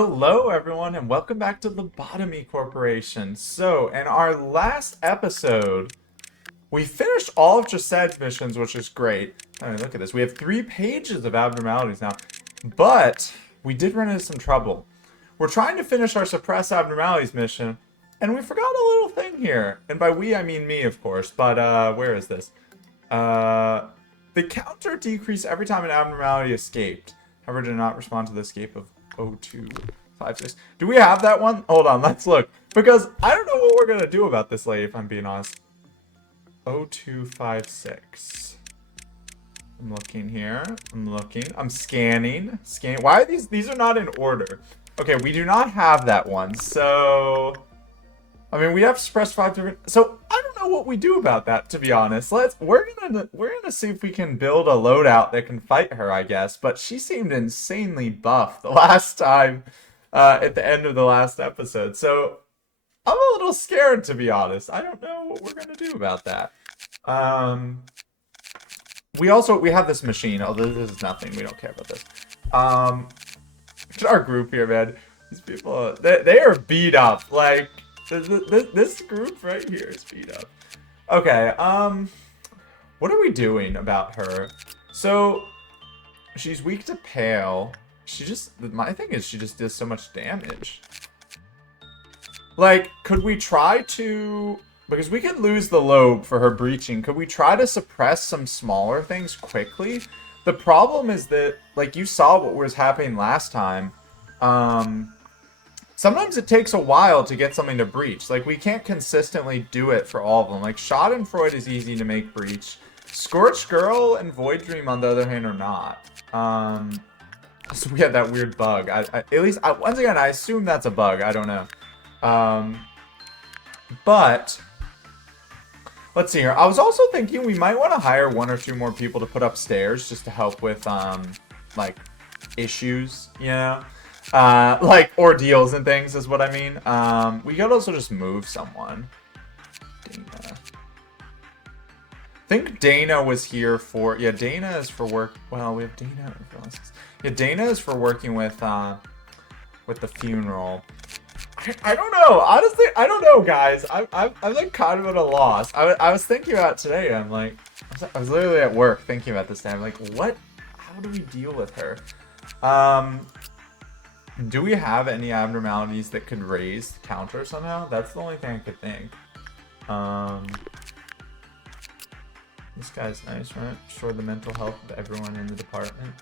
Hello, everyone, and welcome back to Lobotomy Corporation. So, in our last episode, we finished all of Chesed's missions, which is great. I mean, look at this. We have 3 pages of abnormalities now, but we did run into some trouble. We're trying to finish our Suppress Abnormalities mission, and we forgot a little thing here. And by we, I mean me, of course, but, where is this? The counter decreased every time an abnormality escaped. However, did not respond to the escape of 0256. Do we have that one? Hold on, let's look. Because I don't know what we're going to do about this lady, if I'm being honest. 0256. I'm looking here. I'm looking. I'm scanning. Scanning. Why are these are not in order? Okay, we do not have that one. So, I mean, we have to suppress 5 different. So, I don't know what we do about that, to be honest. We're gonna see if we can build a loadout that can fight her, I guess. But she seemed insanely buff the last time, at the end of the last episode. So, I'm a little scared, to be honest. I don't know what we're gonna do about that. We have this machine, although this is nothing. We don't care about this. Our group here, man. These people, they are beat up. Like, this group right here is beat up. Okay, what are we doing about her? So, she's weak to pale. My thing is she just does so much damage. Like, could we try to, because we could lose the lobe for her breaching, could we try to suppress some smaller things quickly? The problem is that, like, you saw what was happening last time. Sometimes it takes a while to get something to breach. Like, we can't consistently do it for all of them. Like, Schadenfreude is easy to make breach. Scorched Girl and Void Dream, on the other hand, are not. So we had that weird bug. Once again, I assume that's a bug. I don't know. But let's see here. I was also thinking we might want to hire 1 or 2 more people to put upstairs just to help with, like, issues, you know? Like, ordeals and things is what I mean. We could also just move someone. Dana. I think Dana was here for... Yeah, Dana is for work... Well, we have Dana... Yeah, Dana is for working with the funeral. I don't know. Honestly, I don't know, guys. I'm like kind of at a loss. I was thinking about it today. I'm like... I was literally at work thinking about this time. I'm like, what? How do we deal with her? Do we have any abnormalities that could raise the counter somehow? That's the only thing I could think. This guy's nice, right? Restore the mental health of everyone in the department.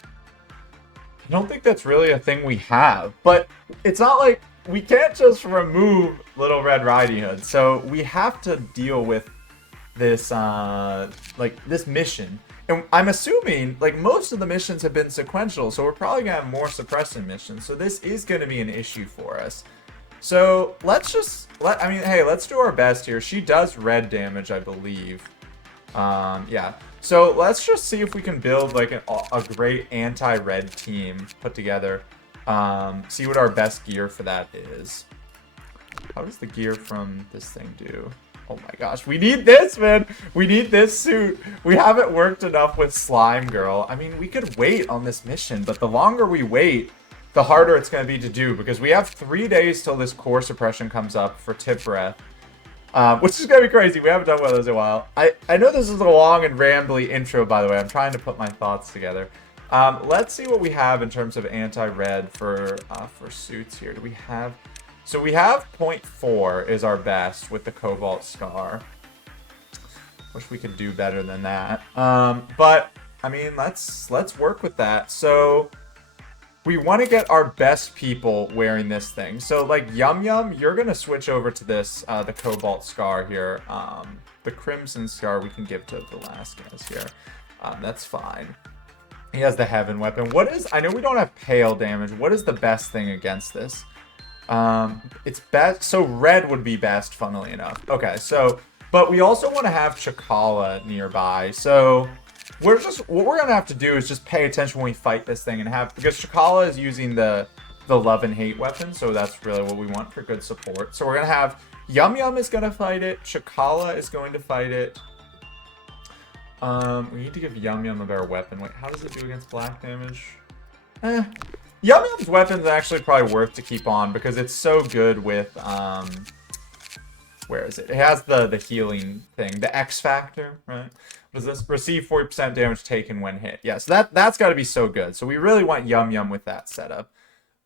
I don't think that's really a thing we have, but it's not like we can't just remove Little Red Riding Hood. So we have to deal with this, this mission. And I'm assuming, like, most of the missions have been sequential, so we're probably going to have more suppressing missions. So this is going to be an issue for us. So let's just, hey, let's do our best here. She does red damage, I believe. Yeah. So let's just see if we can build, like, a great anti-red team put together. See what our best gear for that is. How does the gear from this thing do? Oh my gosh, we need this, man! We need this suit! We haven't worked enough with Slime Girl. I mean, we could wait on this mission, but the longer we wait, the harder it's going to be to do, because we have 3 days till this core suppression comes up for Tip Breath. Which is going to be crazy. We haven't done one of those in a while. I know this is a long and rambly intro, by the way. I'm trying to put my thoughts together. Let's see what we have in terms of anti-red for suits here. Do we have... So we have 0.4 is our best with the Cobalt Scar. Wish we could do better than that. But, I mean, let's work with that. So, we want to get our best people wearing this thing. So, like, Yum Yum, you're going to switch over to this, the Cobalt Scar here. The Crimson Scar we can give to Velasquez here. That's fine. He has the Heaven Weapon. I know we don't have Pale damage. What is the best thing against this? It's best, so red would be best, funnily enough. Okay, so, but we also want to have Chakala nearby, so what we're gonna have to do is just pay attention when we fight this thing and because Chakala is using the love and hate weapon, so that's really what we want for good support. So we're gonna have Yum Yum is gonna fight it, Chakala is going to fight it. We need to give Yum Yum a better weapon. Wait, how does it do against black damage? Yum Yum's weapon's actually probably worth to keep on because it's so good with, where is it? It has the healing thing, the X factor, right? What is this? Receive 40% damage taken when hit. Yeah, so that's got to be so good. So we really want Yum Yum with that setup.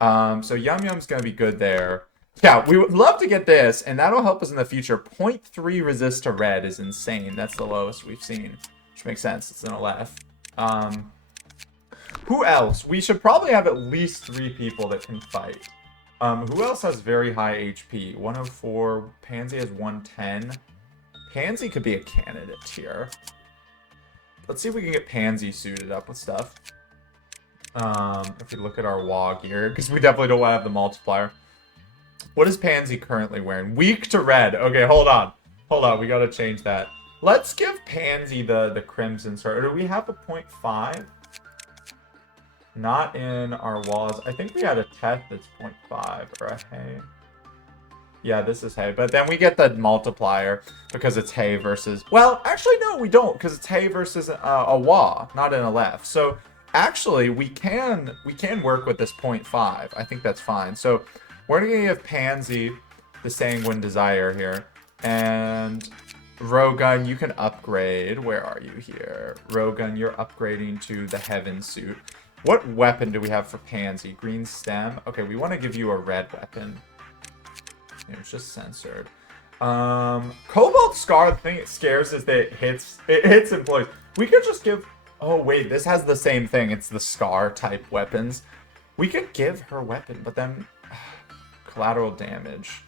So Yum Yum's going to be good there. Yeah, we would love to get this, and that'll help us in the future. 0.3 resist to red is insane. That's the lowest we've seen, which makes sense. It's an LF. Who else? We should probably have at least 3 people that can fight. Who else has very high HP? 104. Pansy has 110. Pansy could be a candidate here. Let's see if we can get Pansy suited up with stuff. If we look at our WA gear, because we definitely don't want to have the multiplier. What is Pansy currently wearing? Weak to red. Okay, hold on. Hold on, we gotta change that. Let's give Pansy the Crimson Sword. Or do we have a 0.5? Not in our walls. I think we had a Teth that's 0.5 or a Hay. Yeah, this is Hay. But then we get the multiplier because it's Hay versus... Well, actually, no, we don't. Because it's Hay versus a Wa, not an LF. So, actually, we can work with this 0.5. I think that's fine. So, we're going to give Pansy the Sanguine Desire here. And Rogun, you can upgrade. Where are you here? Rogun, you're upgrading to the Heaven Suit. What weapon do we have for Pansy? Green Stem? Okay, we want to give you a red weapon. It's just censored. Cobalt Scar, the thing it scares is that it hits employees. We could just give... Oh, wait, this has the same thing. It's the Scar type weapons. We could give her weapon, but then... collateral damage.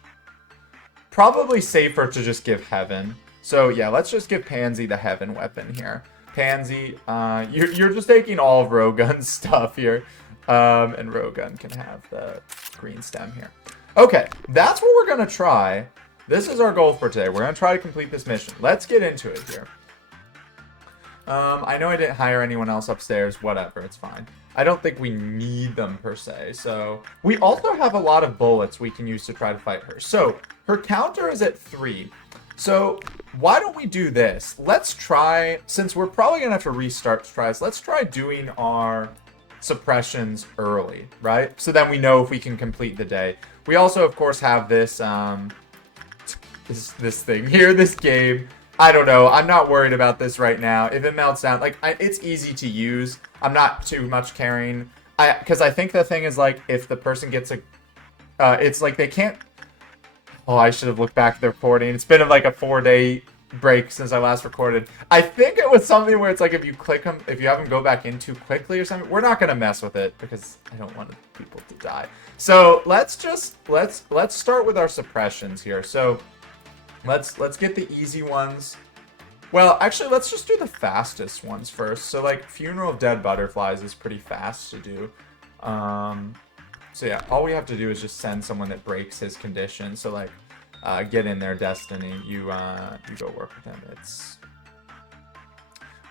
Probably safer to just give Heaven. So, yeah, let's just give Pansy the Heaven weapon here. Pansy, you're just taking all of Rogun's stuff here. And Rogun can have the green stem here. Okay, that's what we're going to try. This is our goal for today. We're going to try to complete this mission. Let's get into it here. I know I didn't hire anyone else upstairs. Whatever, it's fine. I don't think we need them per se. So we also have a lot of bullets we can use to try to fight her. So her counter is at 3. So why don't we do this? Let's try, since we're probably going to have to restart tries, let's try doing our suppressions early, right? So then we know if we can complete the day. We also, of course, have this, this thing here, this game. I don't know. I'm not worried about this right now. If it melts down, like, it's easy to use. I'm not too much caring. Because I think the thing is, like, if the person gets a... it's like they can't... Oh, I should have looked back at the recording. It's been like a 4-day break since I last recorded. I think it was something where it's like if you click them, if you have them go back in too quickly or something, we're not going to mess with it because I don't want people to die. So let's start with our suppressions here. So let's get the easy ones. Well, actually, let's just do the fastest ones first. So like Funeral of Dead Butterflies is pretty fast to do. So yeah, all we have to do is just send someone that breaks his condition. So like, get in there, Destiny. You go work with him. It's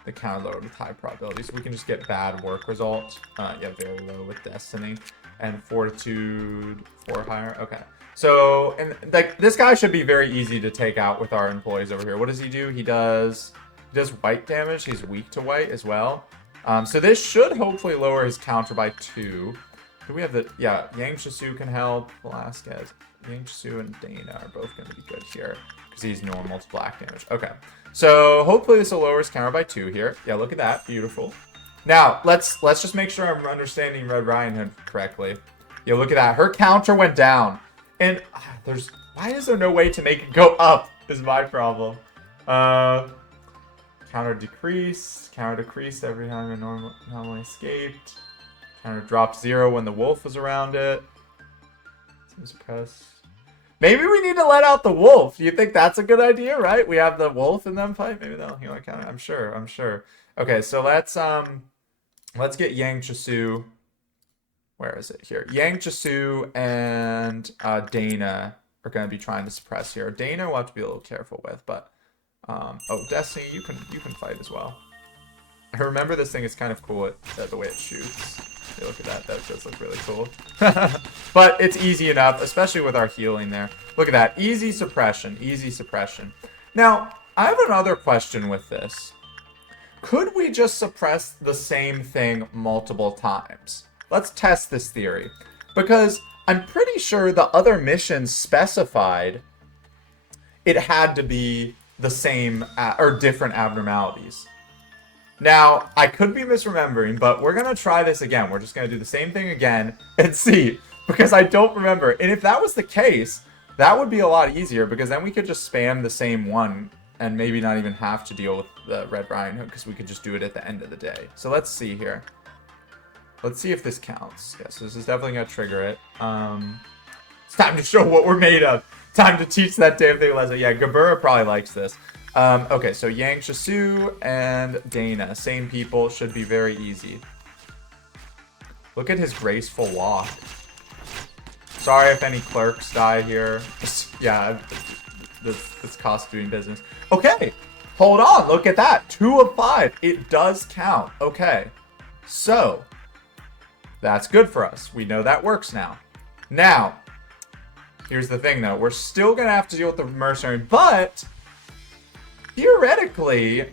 the counter load with high probability. So we can just get bad work results. Yeah, very low with Destiny. And Fortitude 4 higher. Okay. So, and like this guy should be very easy to take out with our employees over here. What does he do? He does white damage. He's weak to white as well. So this should hopefully lower his counter by 2. Do we have the... Yeah, Yang Shisu can help. Velasquez. Yang Shisu and Dana are both going to be good here. Because he's normal to black damage. Okay. So, hopefully this will lower his counter by 2 here. Yeah, look at that. Beautiful. Now, let's just make sure I'm understanding Red Riding Hood correctly. Yeah, look at that. Her counter went down. And why is there no way to make it go up? Is my problem. Counter decreased. Counter decreased every time it normally escaped. Counter dropped 0 when the wolf was around it. Suppress. Maybe we need to let out the wolf. You think that's a good idea, right? We have the wolf in them fight. Maybe they'll heal our counter. I'm sure. Okay, so let's get Yang Chisu. Where is it? Here. Yang Chisu and Dana are going to be trying to suppress here. Dana we'll have to be a little careful with, but oh, Destiny, you can fight as well. I remember this thing is kind of cool the way it shoots. Hey, look at that. That does look really cool. But it's easy enough, especially with our healing there. Look at that. Easy suppression. Easy suppression. Now, I have another question with this. Could we just suppress the same thing multiple times? let's test this theory. Because I'm pretty sure the other missions specified it had to be the same or different abnormalities. Now, I could be misremembering, but we're going to try this again. We're just going to do the same thing again and see. Because I don't remember. And if that was the case, that would be a lot easier. Because then we could just spam the same one and maybe not even have to deal with the Red Riding Hood. Because we could just do it at the end of the day. So let's see here. Let's see if this counts. Yes, this is definitely going to trigger it. It's time to show what we're made of. Time to teach that damn thing lesson. Yeah, Gabura probably likes this. Okay, so Yang Shasu and Dana. Same people. Should be very easy. Look at his graceful walk. Sorry if any clerks die here. Yeah, this cost doing business. Okay, hold on. Look at that. 2 of 5. It does count. Okay, so that's good for us. We know that works now. Now, here's the thing, though. We're still going to have to deal with the mercenary, but theoretically,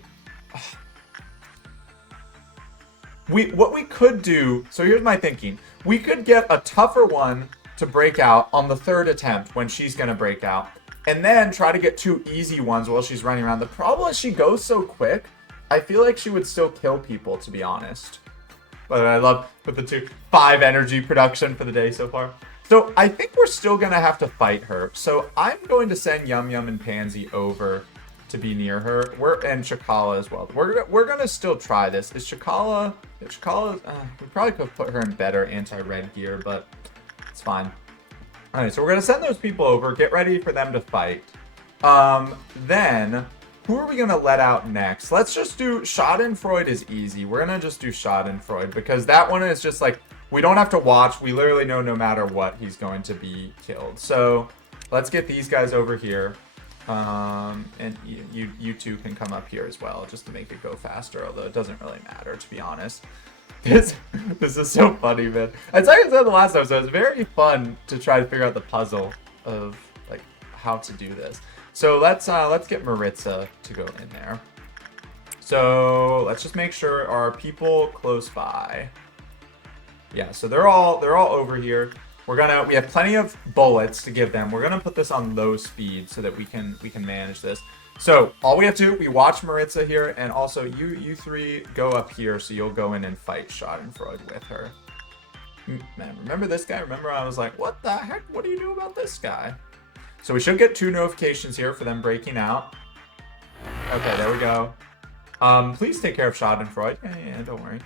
what we could do, so here's my thinking. We could get a tougher one to break out on the 3rd attempt when she's going to break out, and then try to get 2 easy ones while she's running around. The problem is she goes so quick, I feel like she would still kill people, to be honest. But I love with the 5 energy production for the day so far. So I think we're still going to have to fight her. So I'm going to send Yum Yum and Pansy over to be near her. And Chakala as well. We're going to still try this. Is Chakala... we probably could put her in better anti-red gear, but it's fine. Alright, so we're going to send those people over. Get ready for them to fight. Then, who are we going to let out next? Let's just do... Schadenfreude is easy. We're going to just do Schadenfreude because that one is just like... We don't have to watch. We literally know no matter what he's going to be killed. So let's get these guys over here. And you two can come up here as well just to make it go faster. Although it doesn't really matter, to be honest. This is so funny, man. It's like I said in the last episode. It's very fun to try to figure out the puzzle of like how to do this. So let's get Maritza to go in there. So let's just make sure our people close by. Yeah, so they're all over here. We have plenty of bullets to give them. We're gonna put this on low speed so that we can manage this. So all we have to do, we watch Maritza here, and also you 3 go up here, so you'll go in and fight Schadenfreude with her. Man, remember this guy? Remember I was like, what the heck? What do you do about this guy? So we should get 2 notifications here for them breaking out. Okay, there we go. Please take care of Schadenfreude. Yeah, don't worry.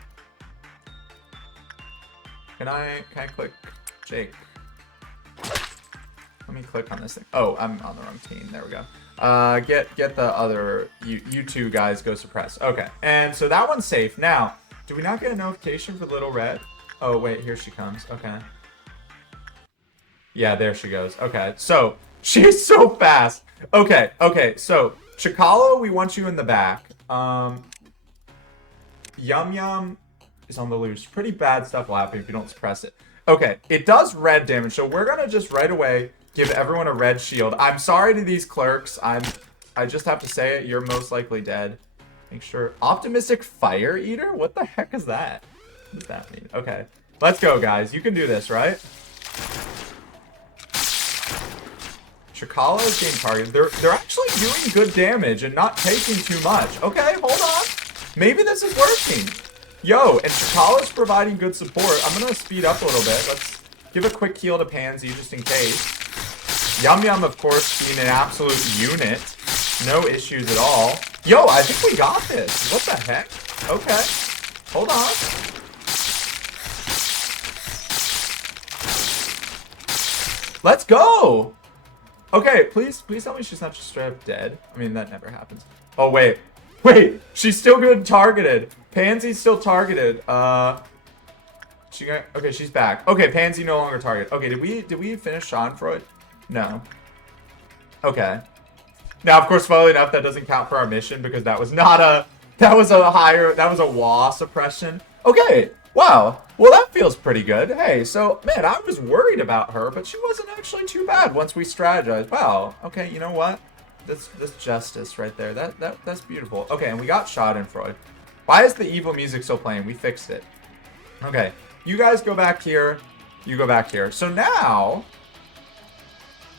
Can I click Jake? Let me click on this thing. Oh, I'm on the wrong team. There we go. Get the other you 2 guys go suppress. Okay, and so that one's safe. Now, do we not get a notification for Little Red? Oh wait, here she comes. Okay. Yeah, there she goes. Okay, so she's so fast. Okay, so Chikalo, we want you in the back. Yum Yum is on the loose. Pretty bad stuff will happen if you don't suppress it. Okay, it does red damage, so we're gonna just right away give everyone a red shield. I'm sorry to these clerks. I just have to say it. You're most likely dead. Make sure. Optimistic Fire Eater? What the heck is that? What does that mean? Okay, let's go, guys. You can do this, right? Chikala is being targeted. They're actually doing good damage and not taking too much. Okay, hold on. Maybe this is working. Yo, and Chikala's providing good support. I'm gonna speed up a little bit. Let's give a quick heal to Pansy just in case. Yum Yum, of course, being an absolute unit. No issues at all. Yo, I think we got this. What the heck? Okay. Hold on. Let's go! Okay, please tell me she's not just straight up dead. I mean, that never happens. Oh, wait. Wait, she's still good targeted. Pansy's still targeted. Okay, she's back. Okay, Pansy no longer target. Okay, did we finish Schadenfreude? No. Okay. Now, of course, funnily enough, that doesn't count for our mission because that was not a... That was a wah suppression. Okay, wow. Well, that feels pretty good. Hey, so, man, I was worried about her, but she wasn't actually too bad once we strategized. Wow. Okay, you know what? That's justice right there. That's beautiful. Okay, and we got Schadenfreude. Why is the evil music still playing? We fixed it. Okay. You guys go back here. You go back here. So now,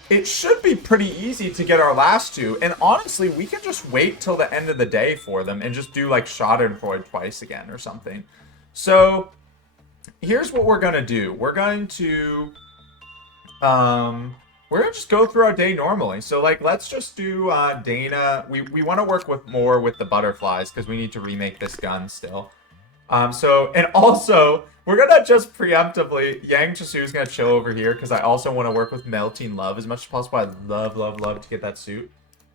it should be pretty easy to get our last two. And honestly, we can just wait till the end of the day for them and just do like Schadenfreude twice again or something. So here's what we're going to do. We're going to just go through our day normally. So like, let's just do Dana. We want to work more with the butterflies because we need to remake this gun still. And also, we're gonna just preemptively, Yang Chasu's gonna chill over here because I also want to work with Melting Love as much as possible. I'd love, love, love to get that suit.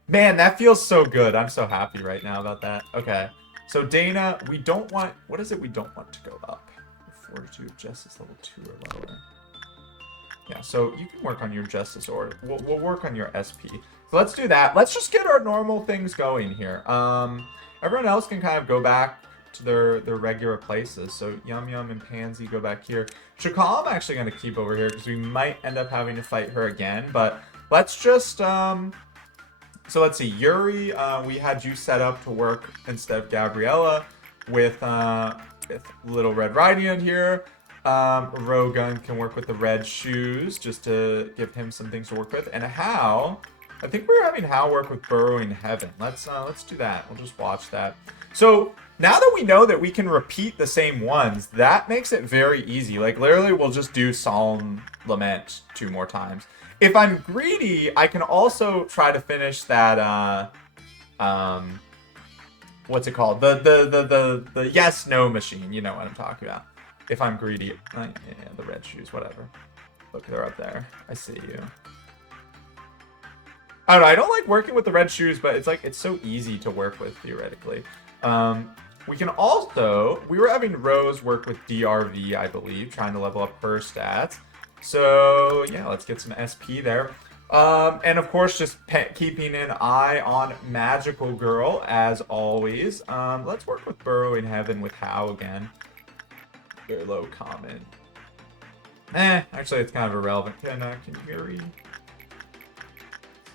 Man, that feels so good. I'm so happy right now about that. Okay, so Dana, we don't want, what is it we don't want to go up? Fortitude, Justice level 2 or lower. Yeah, so you can work on your Justice or we'll work on your SP. So let's do that. Let's just get our normal things going here. Everyone else can kind of go back to their regular places. So Yum Yum and Pansy go back here. Chakal I'm actually going to keep over here because we might end up having to fight her again. But let's just, so let's see. Yuri, we had you set up to work instead of Gabriella with Little Red Riding Hood here. Rogun can work with the red shoes just to give him some things to work with. And Hal, I think we're having Hal work with Burrowing Heaven. Let's do that. We'll just watch that. So now that we know that we can repeat the same ones, that makes it very easy. Like literally we'll just do Solemn Lament 2 more times. If I'm greedy, I can also try to finish that what's it called? The yes no machine. You know what I'm talking about. If I'm greedy. Yeah, the red shoes, whatever. Look, they're up there. I see you. I don't know, I don't like working with the red shoes, but it's like, it's so easy to work with, theoretically. We can also, we were having Rose work with DRV, I believe, trying to level up her stats. So, yeah, let's get some SP there. And of course, just keeping an eye on Magical Girl, as always. Let's work with Burrowing Heaven with How again. Very low comment. Actually, it's kind of irrelevant. Can Yuri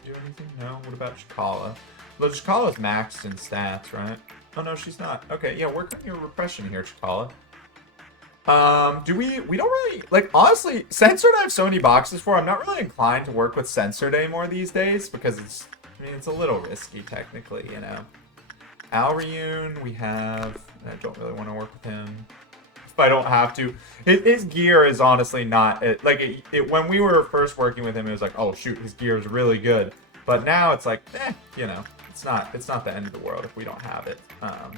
do anything? No? What about Chikala? Well, Chikala's maxed in stats, right? Oh, no, she's not. Okay, yeah, work on your repression here, Chikala. We don't really, like, honestly, Censored I have so many boxes for, I'm not really inclined to work with Censored anymore these days, because it's, I mean, it's a little risky, technically, you know. Alriune, we have, I don't really want to work with him. If I don't have to. His gear is honestly not, when we were first working with him, it was like, oh shoot, his gear is really good. But now it's like, you know, it's not the end of the world if we don't have it. Yeah,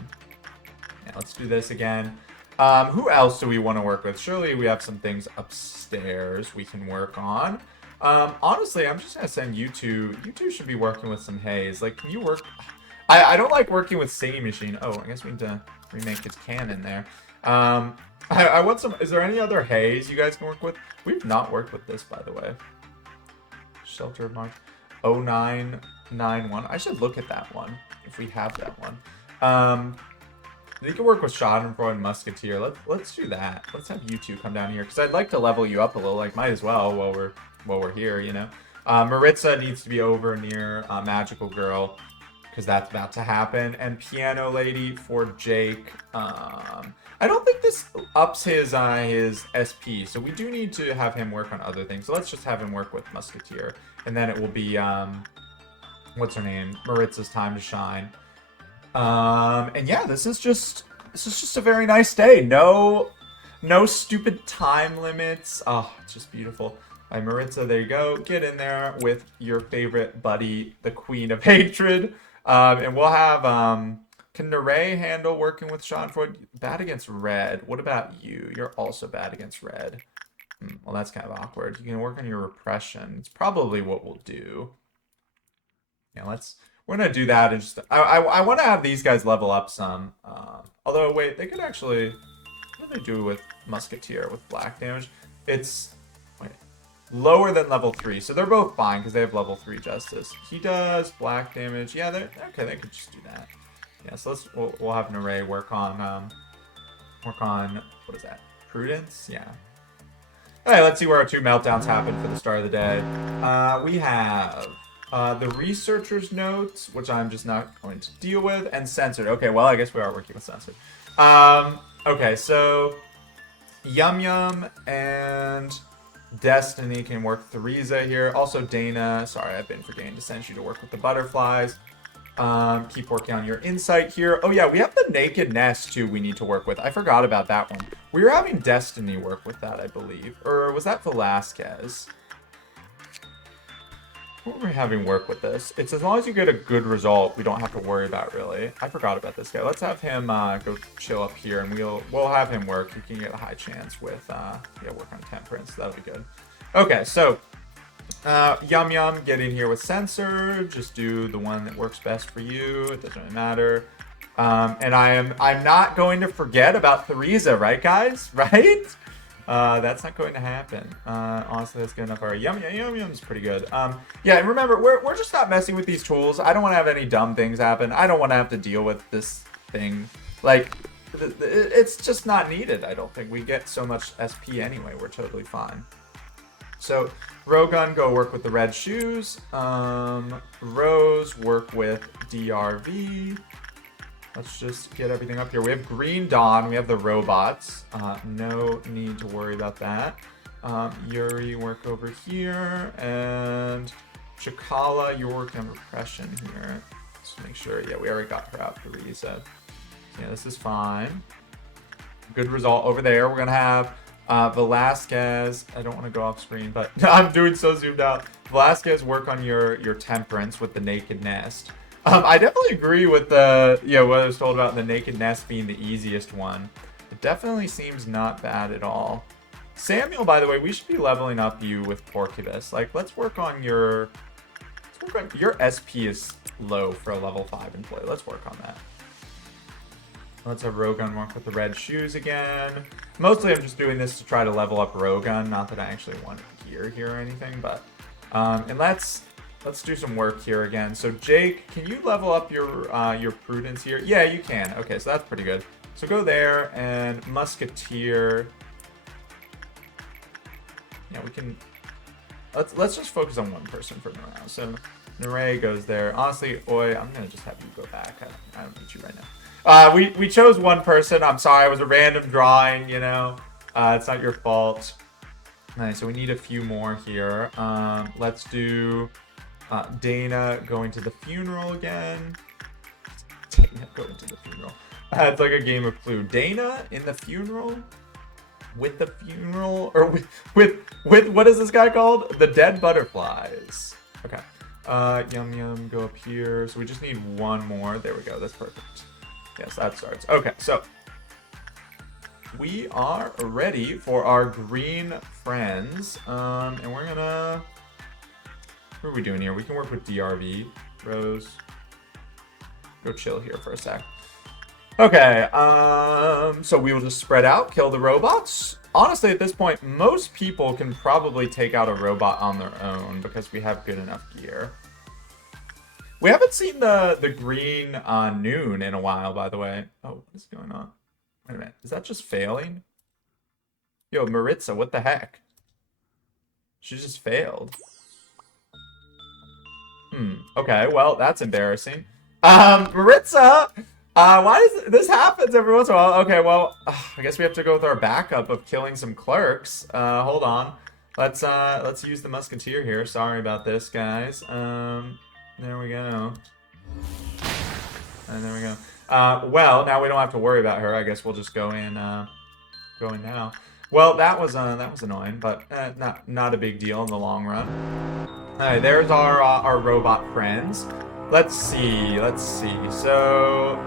let's do this again. Who else do we want to work with? Surely we have some things upstairs we can work on. Honestly, I'm just going to send you two. You two should be working with some haze. Like, can you work? I don't like working with Singing Machine. Oh, I guess we need to remake his cannon there. I want some. Is there any other haze you guys can work with? We've not worked with this, by the way. Shelter of March 0991. I should look at that one if we have that one. You can work with Schadenfreude and Musketeer. Let's do that. Let's have you two come down here because I'd like to level you up a little. Like, might as well while we're here, you know. Maritza needs to be over near Magical Girl because that's about to happen. And Piano Lady for Jake. I don't think this ups his SP, so we do need to have him work on other things. So let's just have him work with Musketeer, and then it will be what's her name? Maritza's time to shine. And yeah, this is just a very nice day. No stupid time limits. Oh, it's just beautiful. All right, Maritza, there you go. Get in there with your favorite buddy, the Queen of Hatred. And we'll have can Neray handle working with Schadenfreude? Bad against red. What about you? You're also bad against red. Well, that's kind of awkward. You can work on your repression. It's probably what we'll do. Yeah, we're gonna do that and just I want to have these guys level up some. Although wait, they could actually, what do they do with Musketeer with black damage? It's lower than level 3, so they're both fine because they have level 3 justice. He does black damage. Yeah, okay. They could just do that. Yeah, so we'll have Neray work on what is that? Prudence. Yeah. All right, let's see where our 2 meltdowns happen for the start of the day. We have the researcher's notes, which I'm just not going to deal with, and censored. Okay, well, I guess we are working with censored. Okay, so Yum Yum and Destiny can work Threesa here. Also Dana, sorry, I've been forgetting to send you to work with the butterflies. Keep working on your insight here. Oh yeah, we have the naked nest too we need to work with. I forgot about that one. We were having Destiny work with that, I believe. Or was that Velasquez? What were we having work with this? It's as long as you get a good result, we don't have to worry about really. I forgot about this guy. Let's have him go chill up here, and we'll have him work. You can get a high chance with yeah, work on temperance. That'll be good. Okay, so Yum Yum, get in here with Sensor. Just do the one that works best for you. It doesn't really matter. And I'm not going to forget about Threesa, right, guys? Right? That's not going to happen. Honestly, that's good enough. All right, Yum Yum's pretty good. Yeah, and remember, we're just not messing with these tools. I don't want to have any dumb things happen. I don't want to have to deal with this thing. Like, it's just not needed, I don't think. We get so much SP anyway. We're totally fine. So, Rogun, go work with the red shoes. Rose, work with DRV. Let's just get everything up here. We have Green Dawn. We have the robots. No need to worry about that. Yuri, work over here. And Chakala, you're working on repression here. Let's make sure. Yeah, we already got her out for reset. Yeah, this is fine. Good result over there. We're going to have Velasquez. I don't want to go off screen, but I'm doing so zoomed out. Velasquez, work on your temperance with the naked nest. I definitely agree with the, what I was told about the naked nest being the easiest one. It definitely seems not bad at all. Samuel, by the way, we should be leveling up you with Porcubus. Like, let's work on your SP is low for a level 5 employee. Let's work on that. Let's have Rogun work with the red shoes again. Mostly I'm just doing this to try to level up Rogun. Not that I actually want gear here or anything, but and let's do some work here again. So Jake, can you level up your prudence here? Yeah, you can. Okay, so that's pretty good. So go there, and Musketeer. Yeah, we can. Let's just focus on one person for now. So Nere goes there. Honestly, Oi, I'm gonna just have you go back. I don't need you right now. We chose one person. I'm sorry, it was a random drawing. You know, it's not your fault. Nice. So we need a few more here. Let's do. Dana going to the funeral again. Dana going to the funeral. It's like a game of Clue. Dana in the funeral? With the funeral? Or with what is this guy called? The dead butterflies. Okay. Yum Yum, go up here. So we just need one more. There we go. That's perfect. Yes, that starts. Okay, so we are ready for our green friends. And we're gonna... What are we doing here? We can work with DRV. Rose. Go chill here for a sec. Okay, so we will just spread out, kill the robots. Honestly, at this point, most people can probably take out a robot on their own because we have good enough gear. We haven't seen the green noon in a while, by the way. Oh, what is going on? Wait a minute. Is that just failing? Yo, Maritza, what the heck? She just failed. Okay, well, that's embarrassing. Maritza! Why does this happens every once in a while? Okay, well, I guess we have to go with our backup of killing some clerks. Hold on. Let's use the Musketeer here. Sorry about this, guys. There we go. And there we go. Well, now we don't have to worry about her. I guess we'll just go in now. Well, that was annoying, but not a big deal in the long run. Alright, there's our robot friends. Let's see. So,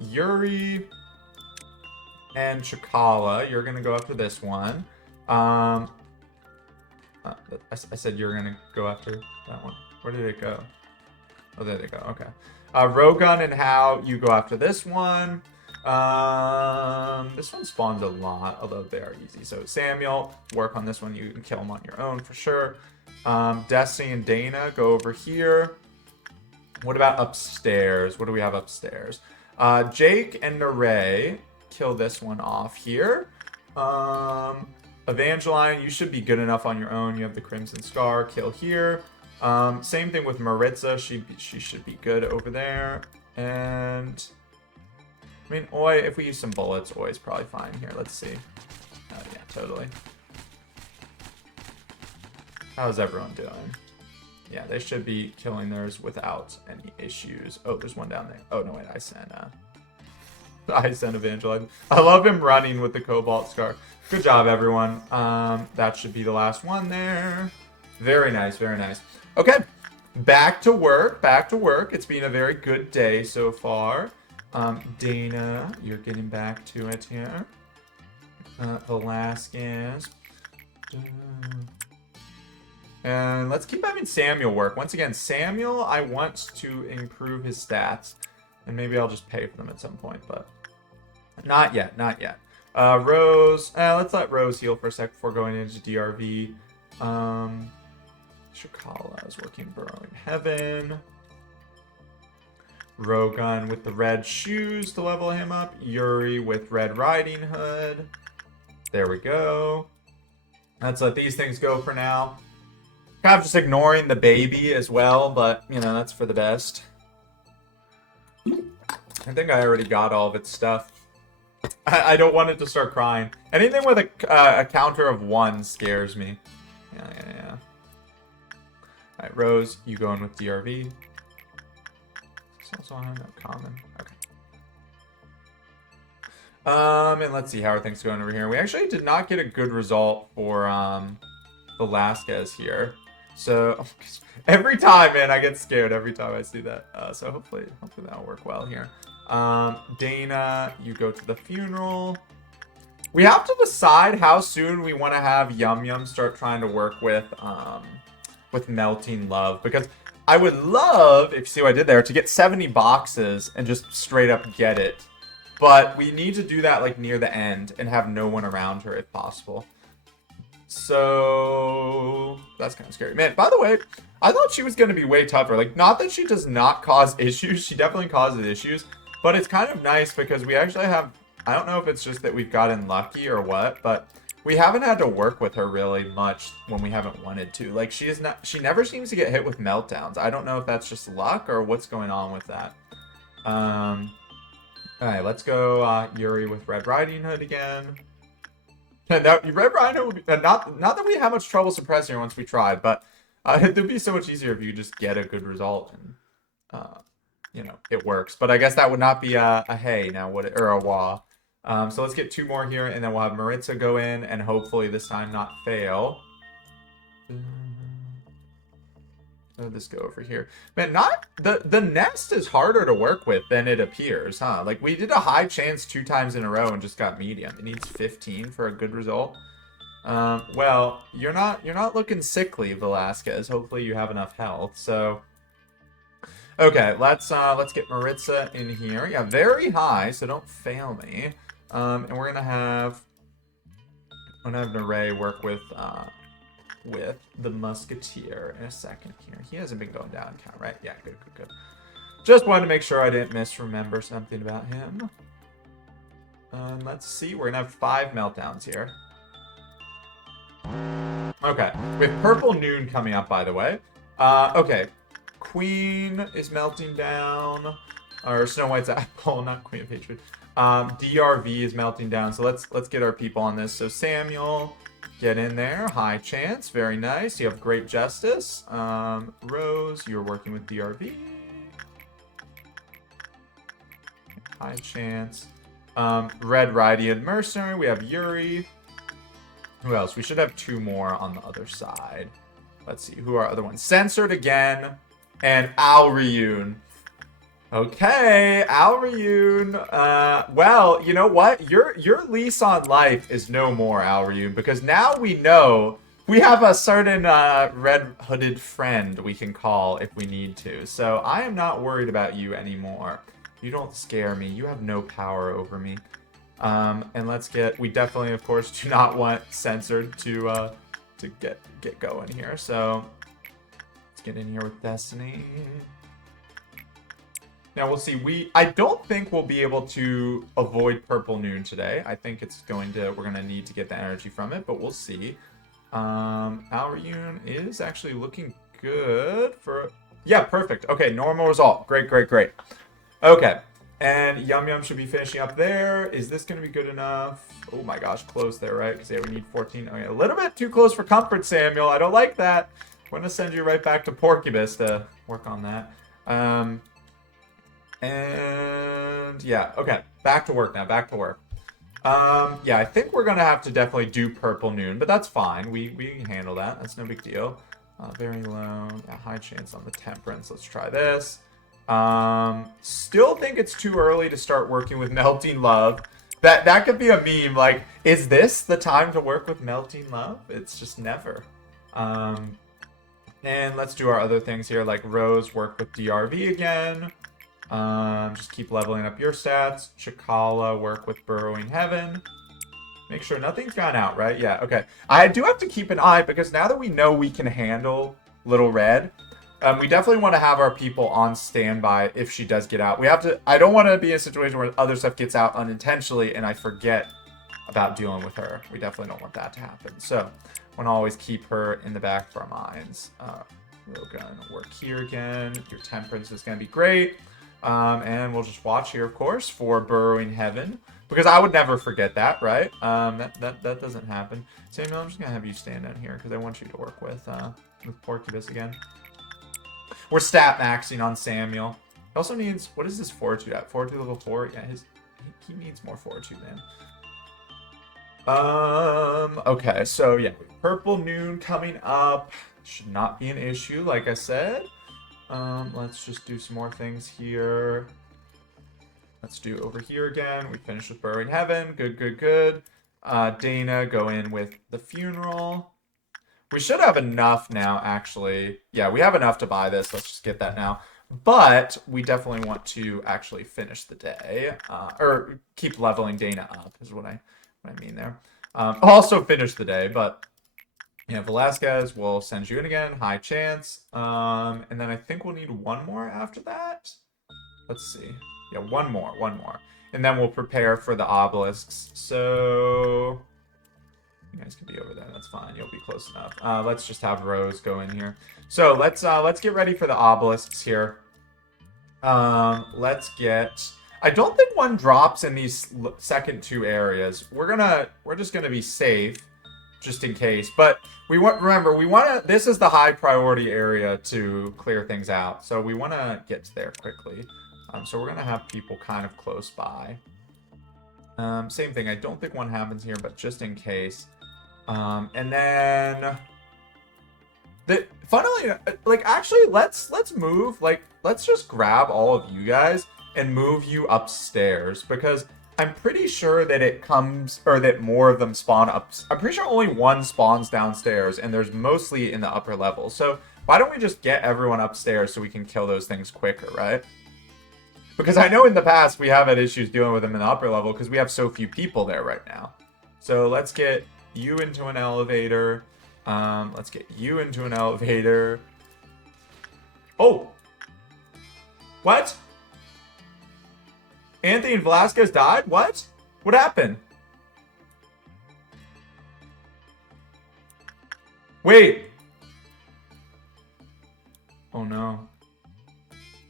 Yuri and Chakala, you're gonna go after this one. I said you're gonna go after that one. Where did it go? Oh, there they go. Okay. Rogun and Hao, you go after this one. This one spawns a lot, although they are easy. So Samuel, work on this one. You can kill him on your own for sure. Destiny and Dana, go over here. What about upstairs? What do we have upstairs? Jake and Nere, kill this one off here. Evangeline, you should be good enough on your own. You have the Crimson Scar, kill here. Same thing with Maritza, she should be good over there. And I mean, Oi, if we use some bullets, Oi's probably fine here. Let's see. totally. How's everyone doing? Yeah, they should be killing theirs without any issues. Oh, there's one down there. Oh, no, wait, I sent Evangeline. I love him running with the Cobalt Scar. Good job, everyone. That should be the last one there. Very nice, very nice. Okay, back to work, back to work. It's been a very good day so far. Dana, you're getting back to it here. Velasquez. And let's keep having Samuel work. Once again, Samuel, I want to improve his stats. And maybe I'll just pay for them at some point, but not yet, not yet. Rose, let's let Rose heal for a sec before going into DRV. Shakala is working Burrowing Heaven. Rogun with the red shoes to level him up. Yuri with Red Riding Hood. There we go. Let's let these things go for now. Kind of just ignoring the baby as well, but, you know, that's for the best. I think I already got all of its stuff. I don't want it to start crying. Anything with a counter of 1 scares me. Yeah. Alright, Rose, you going with DRV. It's also on no common. Okay. And let's see how are things going over here. We actually did not get a good result for Velasquez here. So every time, man, I get scared every time I see that. So hopefully that'll work well here. Dana, you go to the funeral. We have to decide how soon we want to have Yum Yum start trying to work with Melting Love, because I would love, if you see what I did there, to get 70 boxes and just straight up get it. But we need to do that like near the end and have no one around her if possible. So that's kind of scary. Man, by the way, I thought she was going to be way tougher. Like, not that she does not cause issues. She definitely causes issues. But it's kind of nice because we actually have... I don't know if it's just that we've gotten lucky or what, but we haven't had to work with her really much when we haven't wanted to. Like, she never seems to get hit with meltdowns. I don't know if that's just luck or what's going on with that. Alright, let's go Yuri with Red Riding Hood again. And that Red Riding Hood would be... not that we have much trouble suppressing her once we tried, but it would be so much easier if you just get a good result and, you know, it works. But I guess that would not be a hey now, would it? Or a wah. So let's get 2 more here, and then we'll have Maritza go in and hopefully this time not fail. Let this go over here. Man, the nest is harder to work with than it appears, huh? Like, we did a high chance 2 times in a row and just got medium. It needs 15 for a good result. Well, you're not looking sickly, Velasquez. Hopefully you have enough health. So, okay, let's get Maritza in here. Yeah, very high, so don't fail me. And we're gonna have Naray work with the Musketeer in a second here. He hasn't been going down count, right? Yeah, good. Just wanted to make sure I didn't misremember something about him. Let's see. We're going to have 5 meltdowns here. Okay. We have Purple Noon coming up, by the way. Okay. Queen is melting down. Or Snow White's Apple, not Queen of Hatred. DRV is melting down. So let's get our people on this. So Samuel... Get in there. High chance. Very nice. You have great justice. Rose, you're working with DRV. High chance. Red Radiant Mercenary. We have Yuri. Who else? We should have 2 more on the other side. Let's see. Who are other ones? Censored again. And Alryun. Okay, Alryun. Well, you know what? Your lease on life is no more, Alryun, because now we know we have a certain red-hooded friend we can call if we need to. So I am not worried about you anymore. You don't scare me. You have no power over me. And let's get... We definitely, of course, do not want Censored to get going here. So let's get in here with Destiny. Now, we'll see. I don't think we'll be able to avoid Purple Noon today. I think we're going to need to get the energy from it, but we'll see. Alryun is actually looking good for... Yeah, perfect. Okay, normal result. Great. Okay. And Yum Yum should be finishing up there. Is this going to be good enough? Oh my gosh, close there, right? Because yeah, we need 14. Okay, a little bit too close for comfort, Samuel. I don't like that. I'm going to send you right back to Porcubus to work on that. And yeah, okay. Back to work now. Back to work. Yeah, I think we're going to have to definitely do Purple Noon, but that's fine. We can handle that. That's no big deal. Very low. Yeah, high chance on the Temperance. Let's try this. Still think it's too early to start working with Melting Love. That could be a meme. Like, is this the time to work with Melting Love? It's just never. And let's do our other things here, like Rose work with DRV again. Just keep leveling up your stats. Chikala work with Burrowing Heaven. Make sure nothing's gone out, right? Yeah, okay. I do have to keep an eye because now that we know we can handle Little Red, we definitely want to have our people on standby if she does get out. We have to. I don't want to be in a situation where other stuff gets out unintentionally and I forget about dealing with her. We definitely don't want that to happen. So, I want to always keep her in the back of our minds. We're going to work here again. Your Temperance is going to be great. And we'll just watch here, of course, for Burrowing Heaven. Because I would never forget that, right? That doesn't happen. Samuel, I'm just going to have you stand down here because I want you to work with Porcubus again. We're stat maxing on Samuel. He also needs, what is this fortitude at? Fortitude level 4? Yeah, he needs more fortitude, man. Okay, so yeah, Purple Noon coming up. Should not be an issue, like I said. Let's just do some more things here. Let's do over here again. We finished with Burrowing Heaven. Good, good, good. Dana, go in with the Funeral. We should have enough now, actually. Yeah, we have enough to buy this. Let's just get that now. But we definitely want to actually finish the day. Or keep leveling Dana up is what I mean there. Also finish the day, but... Yeah, Velasquez will send you in again. High chance. And then I think we'll need one more after that. Let's see. Yeah, one more. And then we'll prepare for the obelisks. So... You guys can be over there. That's fine. You'll be close enough. Let's just have Rose go in here. So let's get ready for the obelisks here. Let's get... I don't think one drops in these second two areas. We're just gonna be safe, just in case. But remember, this is the high priority area to clear things out. So we want to get there quickly. So we're gonna have people kind of close by. Same thing. I don't think one happens here, but just in case. And then, funnily, like, actually, let's move, like, let's just grab all of you guys and move you upstairs, because I'm pretty sure that it comes, or that more of them spawn up. I'm pretty sure only one spawns downstairs, and there's mostly in the upper level. So why don't we just get everyone upstairs so we can kill those things quicker, right? Because I know in the past we have had issues dealing with them in the upper level because we have so few people there right now. So let's get you into an elevator. Let's get you into an elevator. Oh! What? Anthony and Velasquez died? What? What happened? Wait. Oh no.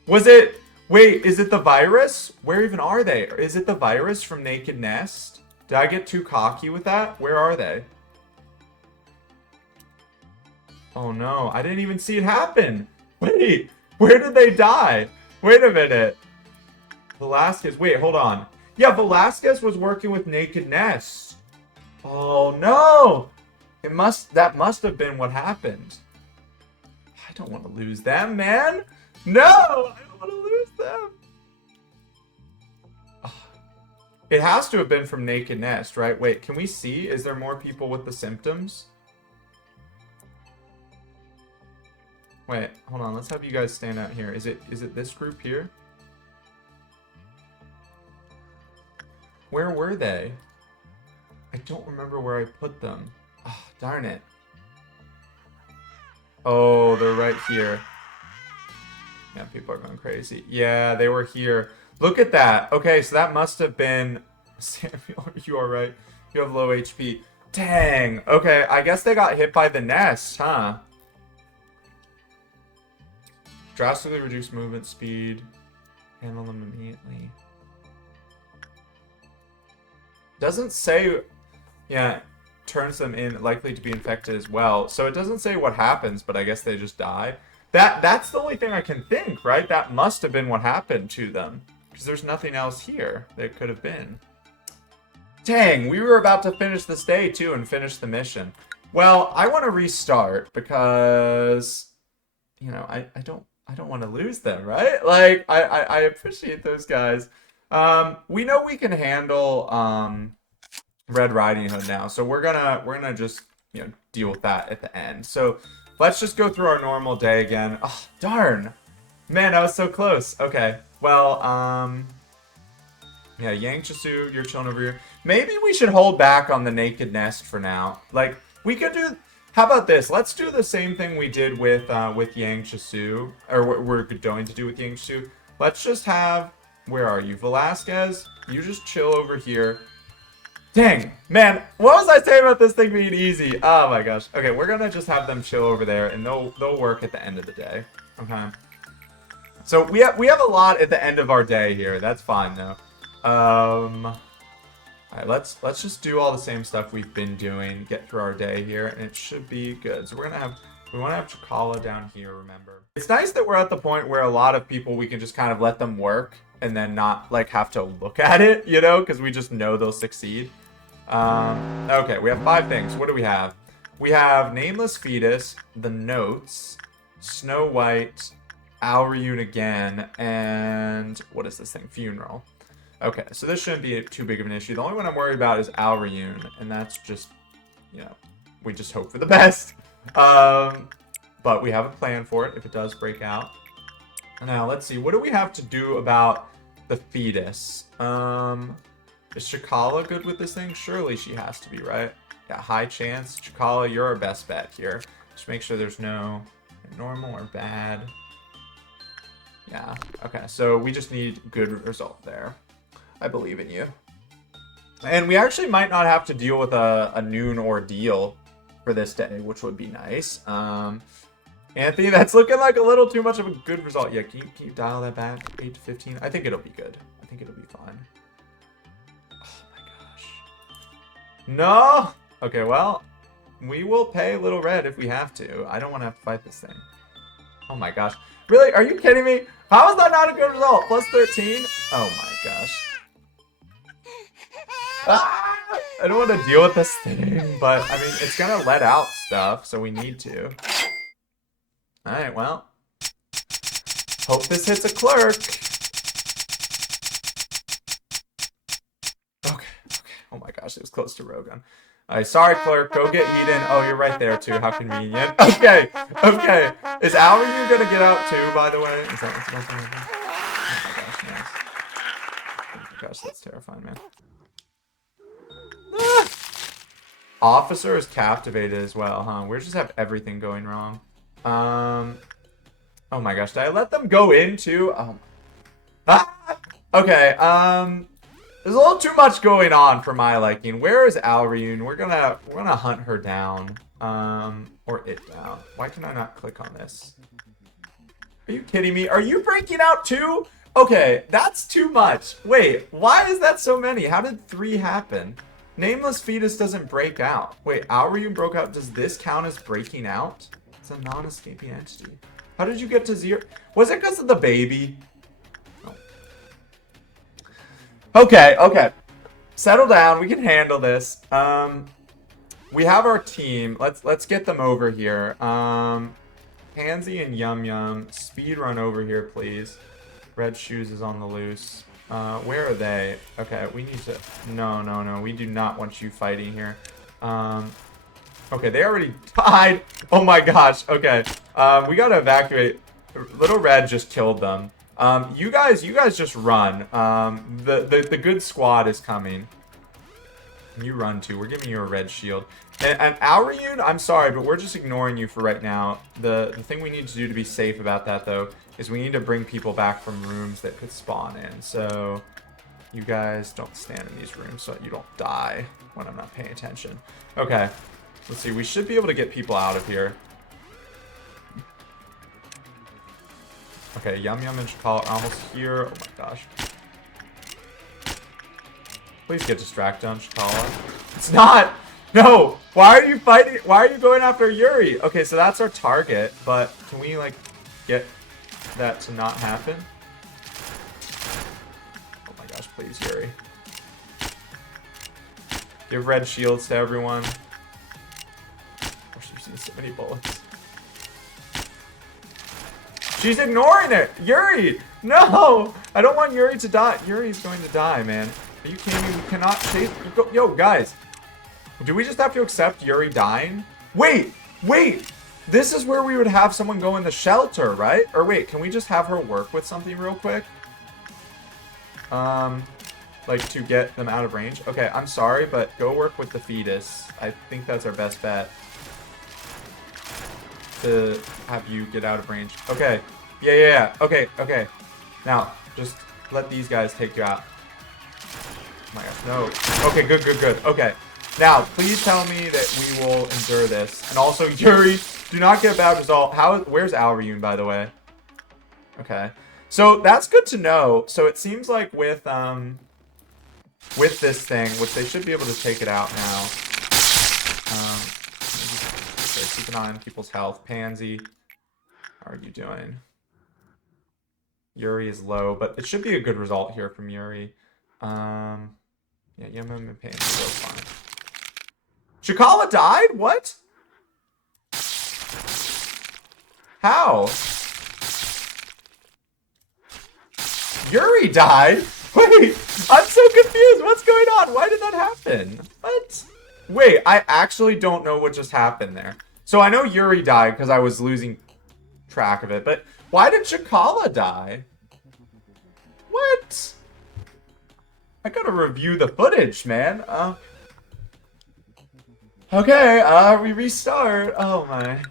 Was it... Wait, is it the virus? Where even are they? Is it the virus from Naked Nest? Did I get too cocky with that? Where are they? Oh no, I didn't even see it happen. Wait, where did they die? Wait a minute. Velasquez, wait, hold on. Yeah, Velasquez was working with Naked Nest. Oh no! That must have been what happened. I don't want to lose them, man. No! I don't want to lose them. It has to have been from Naked Nest, right? Wait, can we see? Is there more people with the symptoms? Wait, hold on. Let's have you guys stand out here. Is it this group here? Where were they? I don't remember where I put them. Oh, darn it. Oh, they're right here. Yeah, people are going crazy. Yeah, they were here. Look at that. Okay, so that must have been... Samuel, you are right. You have low HP. Dang. Okay, I guess they got hit by the nest, huh? Drastically reduce movement speed. Handle them immediately. Doesn't say, yeah, turns them in likely to be infected as well. So it doesn't say what happens, but I guess they just die. That's the only thing I can think, right? That must have been what happened to them. Because there's nothing else here that could have been. Dang, we were about to finish this day too and finish the mission. Well, I want to restart because, you know, I don't want to lose them, right? Like, I appreciate those guys. We know we can handle Red Riding Hood now, so we're gonna just, you know, deal with that at the end. So let's just go through our normal day again. Oh, darn, man, I was so close. Okay, well, yeah, Yang Chisu, you're chilling over here. Maybe we should hold back on the Naked Nest for now. Like, we could do. How about this? Let's do the same thing we did with Yang Chisu, or we're going to do with Yang Chisu. Let's just have. Where are you, Velasquez? You just chill over here. Dang, man, what was I saying about this thing being easy? Oh my gosh. Okay, we're gonna just have them chill over there, and they'll work at the end of the day. Okay. So we have a lot at the end of our day here. That's fine though. All right, let's just do all the same stuff we've been doing. Get through our day here, and it should be good. So we want to have Chakala down here. Remember, it's nice that we're at the point where a lot of people we can just kind of let them work and then not like have to look at it, you know, because we just know they'll succeed. Okay, we have 5 things. What do we have? We have Nameless Fetus, the Notes, Snow White, Alryun again, and what is this thing? Funeral. Okay, so this shouldn't be too big of an issue. The only one I'm worried about is Alryun, and that's just, you know, we just hope for the best. But we have a plan for it if it does break out. Now, let's see. What do we have to do about the fetus? Is Chakala good with this thing? Surely she has to be, right? Yeah, high chance. Chakala, you're our best bet here. Just make sure there's no normal or bad. Yeah, okay. So we just need good result there. I believe in you. And we actually might not have to deal with a noon ordeal for this day, which would be nice. Anthony, that's looking like a little too much of a good result. Yeah, can you dial that back? 8 to 15? I think it'll be good. I think it'll be fine. Oh my gosh. No! Okay, well, we will pay Little Red if we have to. I don't want to have to fight this thing. Oh my gosh. Really? Are you kidding me? How is that not a good result? Plus 13? Oh my gosh. Ah, I don't want to deal with this thing, but I mean, it's going to let out stuff, so we need to. Alright, well. Hope this hits a clerk. Okay. Oh my gosh, it was close to Rogan. Alright, sorry, clerk. Go get Eden. Oh, you're right there, too. How convenient. Okay. Is Alryun gonna get out, too, by the way? Is that what's about to happen? Oh my gosh, nice. Oh my gosh, that's terrifying, man. Ah! Officer is captivated as well, huh? We just have everything going wrong. Oh my gosh, did I let them go in too? Oh. Ah! Okay, there's a little too much going on for my liking. Where is Alryun? We're gonna hunt her down. Or it down. Why can I not click on this? Are you kidding me? Are you breaking out too? Okay, that's too much. Wait, why is that so many? How did 3 happen? Nameless Fetus doesn't break out. Wait, Alryun broke out. Does this count as breaking out? It's a non-escaping entity. How did you get to 0? Was it because of the baby? Oh. Okay. Settle down. We can handle this. We have our team. Let's get them over here. Pansy and Yum Yum, speed run over here, please. Red Shoes is on the loose. Where are they? Okay, we need to... No. We do not want you fighting here. Okay, they already died. Oh my gosh. Okay. We gotta evacuate. Little Red just killed them. You guys just run. The good squad is coming. You run too. We're giving you a red shield. And Alryun, I'm sorry, but we're just ignoring you for right now. The thing we need to do to be safe about that, though, is we need to bring people back from rooms that could spawn in. So you guys don't stand in these rooms so that you don't die when I'm not paying attention. Okay. Let's see. We should be able to get people out of here. Okay, Yum Yum and Chakala are almost here. Oh my gosh. Please get distracted on Shikala. It's not! No! Why are you fighting? Why are you going after Yuri? Okay, so that's our target, but can we, like, get that to not happen? Oh my gosh, please, Yuri. Give red shields to everyone. Oh, she's using so many bullets. She's ignoring it! Yuri! No! I don't want Yuri to die. Yuri's going to die, man. Are you kidding me? We cannot chase... Yo, guys. Do we just have to accept Yuri dying? Wait! Wait! This is where we would have someone go in the shelter, right? Or wait, can we just have her work with something real quick? Like to get them out of range? Okay, I'm sorry, but go work with the fetus. I think that's our best bet. To have you get out of range. Okay. Yeah. Okay. Now, just let these guys take you out. Oh my gosh, no. Okay, good. Okay. Now, please tell me that we will endure this. And also, Yuri, do not get a bad result. Where's Alryun, by the way? Okay. So, that's good to know. So, it seems like with this thing, which they should be able to take it out now. Okay, keep an eye on people's health. Pansy, how are you doing? Yuri is low, but it should be a good result here from Yuri. Yeah, Yum and Pansy both fine. Shikala died? What? How? Yuri died? Wait, I'm so confused. What's going on? Why did that happen? What? Wait, I actually don't know what just happened there. So I know Yuri died because I was losing track of it, but why did Shikala die? What? I gotta review the footage, man. Okay, we restart. Oh my.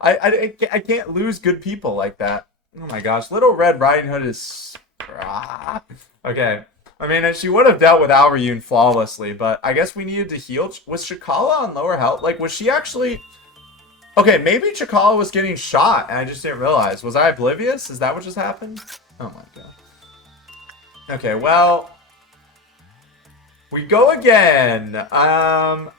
I can't lose good people like that. Oh my gosh, Little Red Riding Hood is... Okay. I mean, she would have dealt with Alryun flawlessly, but I guess we needed to heal. Was Shikala on lower health? Like, was she actually... Okay, maybe Shikala was getting shot, and I just didn't realize. Was I oblivious? Is that what just happened? Oh my god. Okay, well... We go again!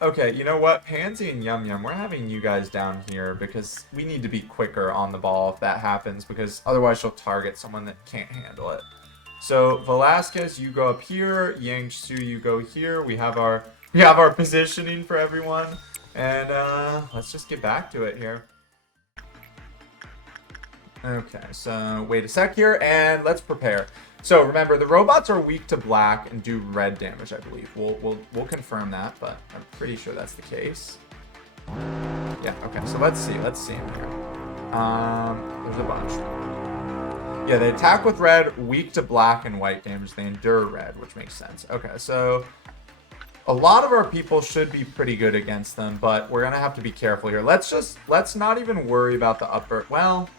Okay, you know what? Pansy and Yum Yum, we're having you guys down here because we need to be quicker on the ball if that happens, because otherwise she'll target someone that can't handle it. So, Velasquez, you go up here. Yangsu, you go here. We have our positioning for everyone. And, let's just get back to it here. Okay, so wait a sec here, and let's prepare. So remember, the robots are weak to black and do red damage, I believe. We'll confirm that, but I'm pretty sure that's the case. Yeah, okay, so let's see them here. There's a bunch. Yeah, they attack with red, weak to black and white damage. They endure red, which makes sense. Okay, so a lot of our people should be pretty good against them, but we're gonna have to be careful here. Let's not even worry about the upper. Well,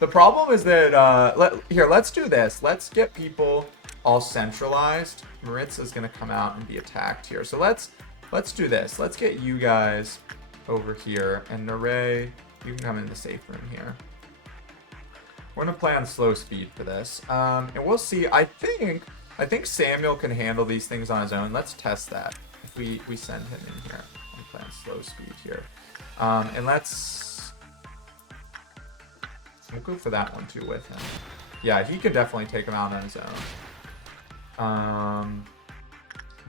the problem is that let's do this. Let's get people all centralized. Maritza's gonna come out and be attacked here. So let's do this. Let's get you guys over here, and Nare, you can come in the safe room here. We're gonna play on slow speed for this, and we'll see. I think Samuel can handle these things on his own. Let's test that. If we send him in here, we'll play on slow speed here, and we'll go for that one too with him. Yeah, he could definitely take him out on his own.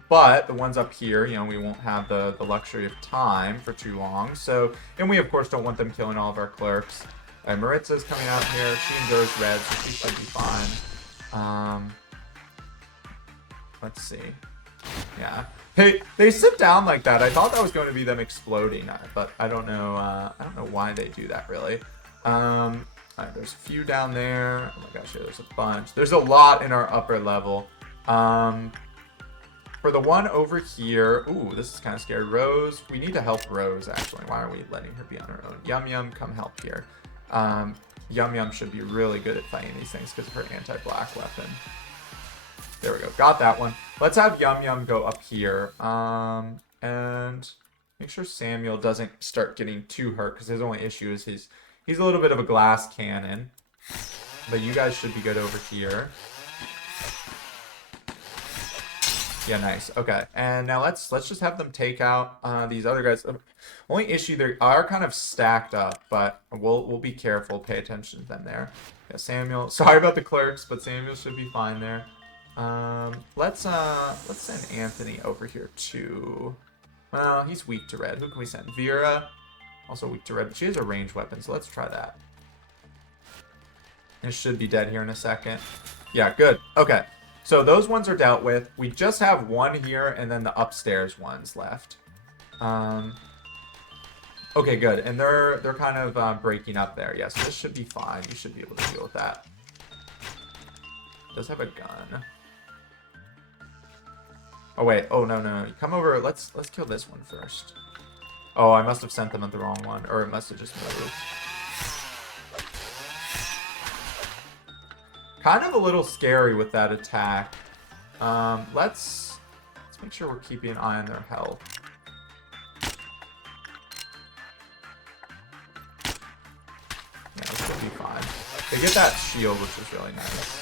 But the ones up here, you know, we won't have the luxury of time for too long. So, and we of course don't want them killing all of our clerks. Maritza's coming out here. She endures red, so she should be fine. Let's see. Yeah. They sit down like that. I thought that was going to be them exploding, but I don't know. I don't know why they do that really. Alright, there's a few down there. Oh my gosh, yeah, there's a bunch. There's a lot in our upper level. For the one over here, ooh, this is kind of scary. Rose, we need to help Rose actually. Why are we letting her be on her own? Yum Yum, come help here. Yum Yum should be really good at fighting these things because of her anti-black weapon. There we go. Got that one. Let's have Yum Yum go up here. And make sure Samuel doesn't start getting too hurt because his only issue is he's a little bit of a glass cannon. But you guys should be good over here. Yeah, nice. Okay, and now let's just have them take out these other guys. Only issue, they are kind of stacked up, but we'll be careful. Pay attention to them there. Yeah, Samuel. Sorry about the clerks, but Samuel should be fine there. Let's send Anthony over here too. Well, he's weak to red. Who can we send? Vera, also weak to red, but she has a ranged weapon, so let's try that. It should be dead here in a second. Yeah, good. Okay. So those ones are dealt with. We just have one here and then the upstairs ones left. Okay, good. And they're kind of breaking up there. Yes, this should be fine. You should be able to deal with that. Does have a gun. Oh wait. Oh no. Come over. Let's kill this one first. Oh, I must have sent them at the wrong one, or it must have just moved. Kind of a little scary with that attack. Let's make sure we're keeping an eye on their health. Yeah, this should be fine. They get that shield, which is really nice.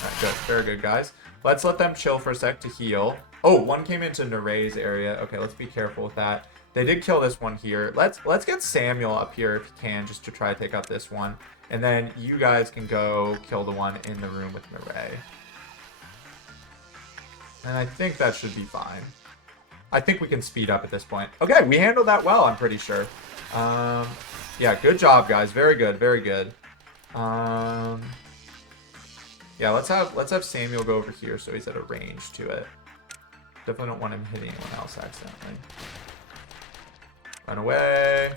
Alright, good. Very good, guys. Let's let them chill for a sec to heal. Oh, one came into Nerey's area. Okay, let's be careful with that. They did kill this one here. Let's get Samuel up here if you can, just to try to take out this one. And then you guys can go kill the one in the room with Nerey. And I think that should be fine. I think we can speed up at this point. Okay, we handled that well, I'm pretty sure. Yeah, good job, guys. Very good, very good. Yeah, let's have Samuel go over here so he's at a range to it. Definitely don't want him hitting anyone else accidentally. Run away.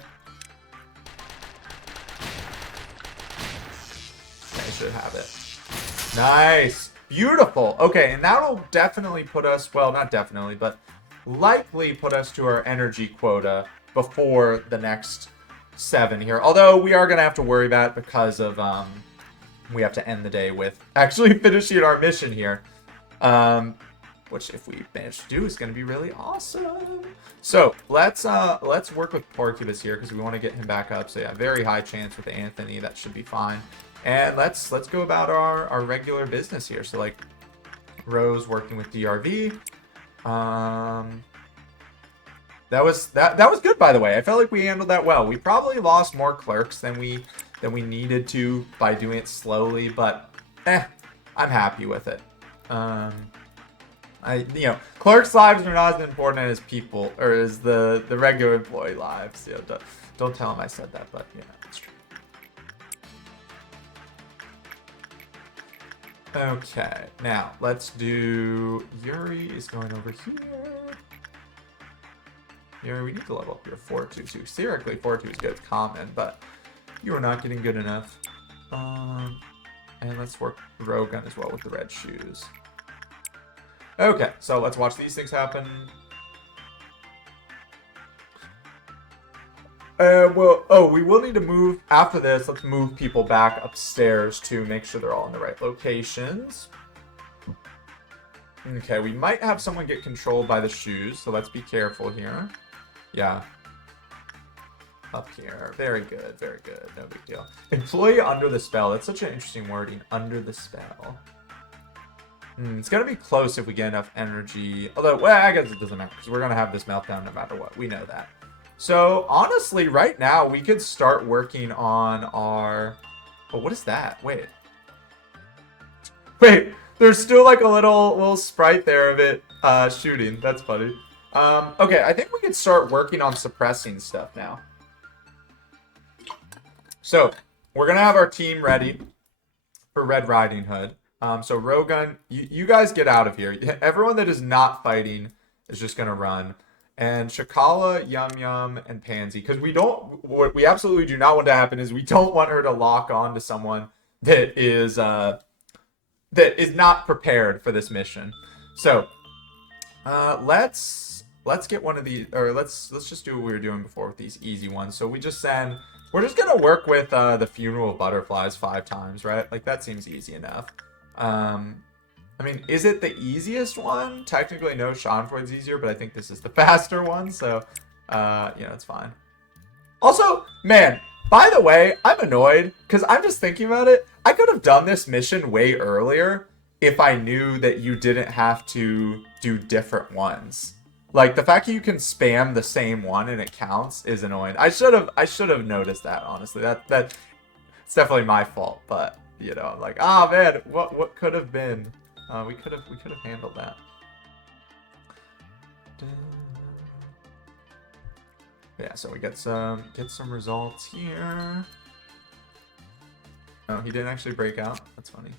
Okay, should have it. Nice. Beautiful. Okay, and that'll definitely put us, well, not definitely, but likely put us to our energy quota before the next 7 here. Although we are going to have to worry about it because of, we have to end the day with actually finishing our mission here. Which if we manage to do is going to be really awesome. So let's work with Porcubus here because we want to get him back up. So yeah, very high chance with Anthony. That should be fine. And let's go about our regular business here. So like Rose working with DRV. That was good, by the way. I felt like we handled that well. We probably lost more clerks than we needed to by doing it slowly, but I'm happy with it. Clerks' lives are not as important as people or as the regular employee lives. You know, don't tell them I said that, but yeah, it's true. Okay, now let's do Yuri is going over here. Yuri, we need to level up your 4-2-2. Theoretically, 4-2 is good. It's common, but you are not getting good enough. And let's work Rogan as well with the red shoes. Okay, so let's watch these things happen. We will need to move, after this, let's move people back upstairs to make sure they're all in the right locations. Okay, we might have someone get controlled by the shoes, so let's be careful here. Yeah. Up here. Very good, very good. No big deal. Employee under the spell. That's such an interesting wording. Under the spell. It's going to be close if we get enough energy. Although, well, I guess it doesn't matter because we're going to have this meltdown no matter what. We know that. So, honestly, right now, we could start working on our... Oh, what is that? Wait. There's still like a little sprite there of it shooting. That's funny. Okay, I think we can start working on suppressing stuff now. So, we're going to have our team ready for Red Riding Hood. So Rogun, you guys get out of here. Everyone that is not fighting is just going to run. And Shakala, Yum Yum, and Pansy. Because what we absolutely do not want to happen is we don't want her to lock on to someone that is not prepared for this mission. So, let's get one of these, or let's just do what we were doing before with these easy ones. So we're just going to work with the Funeral of Butterflies 5 times, right? Like, that seems easy enough. I mean, is it the easiest one? Technically, no, Schadenfreude's easier, but I think this is the faster one, so, it's fine. Also, man, by the way, I'm annoyed, because I'm just thinking about it. I could have done this mission way earlier if I knew that you didn't have to do different ones. Like, the fact that you can spam the same one and it counts is annoying. I should have noticed that, honestly. It's definitely my fault, but you know, I'm like, ah, man, what could have been? We could have handled that. Yeah, so we get some results here. Oh, he didn't actually break out. That's funny.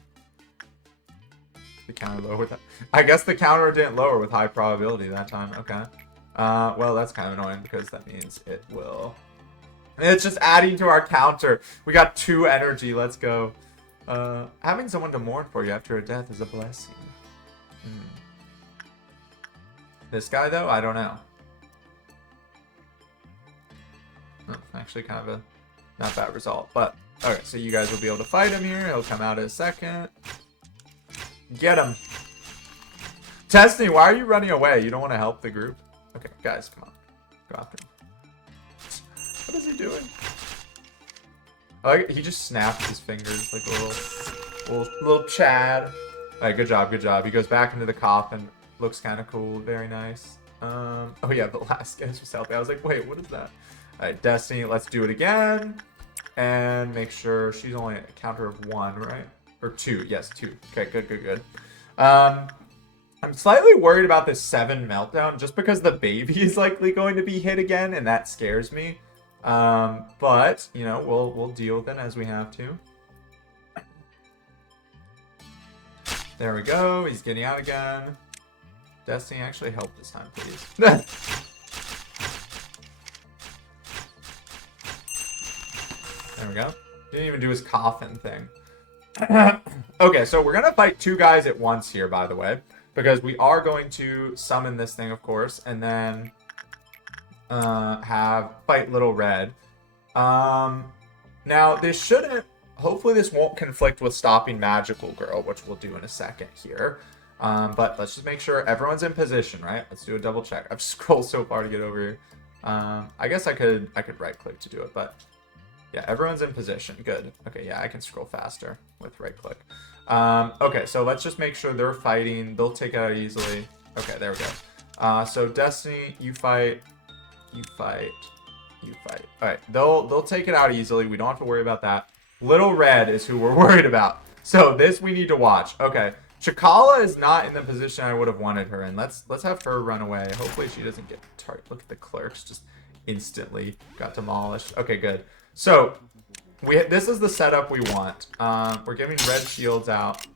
The counter lowered that. I guess the counter didn't lower with high probability that time. Okay. Well, that's kind of annoying because that means it will. And it's just adding to our counter. We got 2 energy. Let's go. Having someone to mourn for you after a death is a blessing. This guy, though, I don't know. Oh, actually, kind of a not bad result. But, okay, so you guys will be able to fight him here. He'll come out in a second. Get him. Destiny, why are you running away? You don't want to help the group? Okay, guys, come on. Go after him. What is he doing? Oh, he just snapped his fingers like a little Chad. Alright, good job, good job. He goes back into the coffin. Looks kind of cool. Very nice. Oh yeah, the last guy was healthy. I was like, wait, what is that? Alright, Destiny, let's do it again. And make sure she's only a counter of 1, right? Or 2. Yes, 2. Okay, good. I'm slightly worried about this 7 meltdown just because the baby is likely going to be hit again, and that scares me. But, you know, we'll deal with it as we have to. There we go. He's getting out again. Destiny, actually help this time, please. There we go. Didn't even do his coffin thing. Okay, so we're gonna fight 2 guys at once here, by the way, because we are going to summon this thing, of course, and then fight Little Red. Now this shouldn't. Hopefully, this won't conflict with stopping Magical Girl, which we'll do in a second here. But let's just make sure everyone's in position, right? Let's do a double check. I've scrolled so far to get over here. I guess I could right click to do it, but. Yeah, everyone's in position. Good. Okay, yeah, I can scroll faster with right click. Okay, so let's just make sure they're fighting. They'll take it out easily. Okay, there we go. So Destiny, you fight. You fight. You fight. All right, they'll take it out easily. We don't have to worry about that. Little Red is who we're worried about. So this we need to watch. Okay, Chakala is not in the position I would have wanted her in. Let's have her run away. Hopefully she doesn't get targeted. Look at the clerks just instantly got demolished. Okay, good. So, this is the setup we want. We're giving red shields out.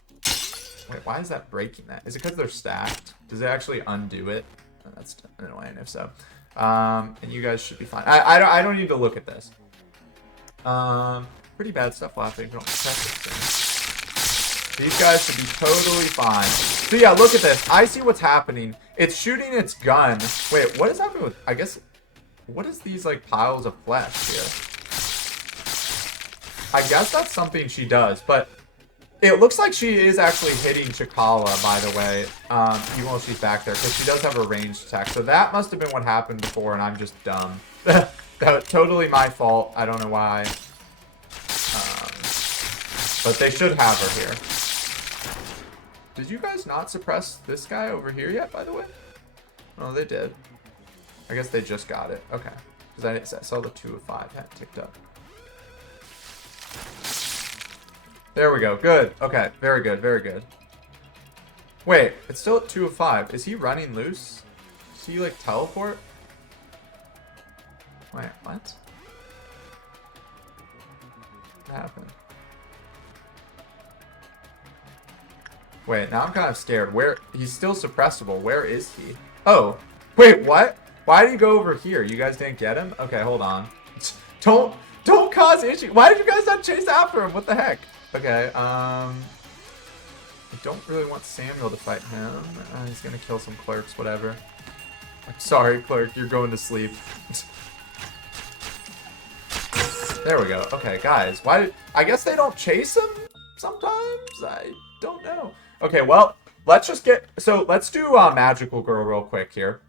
Wait, why is that breaking that? Is it because they're stacked? Does it actually undo it? Oh, that's annoying if so. And you guys should be fine. I don't need to look at this. Pretty bad stuff happening. Don't protect this thing. These guys should be totally fine. So yeah, look at this. I see what's happening. It's shooting its gun. Wait, what is happening with... I guess... What is these, like, piles of flesh here? I guess that's something she does, but it looks like she is actually hitting Chakala, by the way, even while she's back there, because she does have a ranged attack. So that must have been what happened before, and I'm just dumb. That was totally my fault. I don't know why. But they should have her here. Did you guys not suppress this guy over here yet, by the way? Oh, they did. I guess they just got it. Okay. Because I saw the 2 of 5 had ticked up. There we go. Good. Okay. Very good. Very good. Wait. It's still at 2 of 5. Is he running loose? Does he, like, teleport? Wait. What? What happened? Wait. Now I'm kind of scared. Where? He's still suppressible. Where is he? Oh. Wait. What? Why did he go over here? You guys didn't get him? Okay. Hold on. Don't cause issue. Why did you guys not chase after him? What the heck? Okay, I don't really want Samuel to fight him. He's gonna kill some clerks, whatever. I'm sorry, clerk, you're going to sleep. There we go. Okay, guys, I guess they don't chase him sometimes? I don't know. Okay, well, let's just let's do Magical Girl real quick here.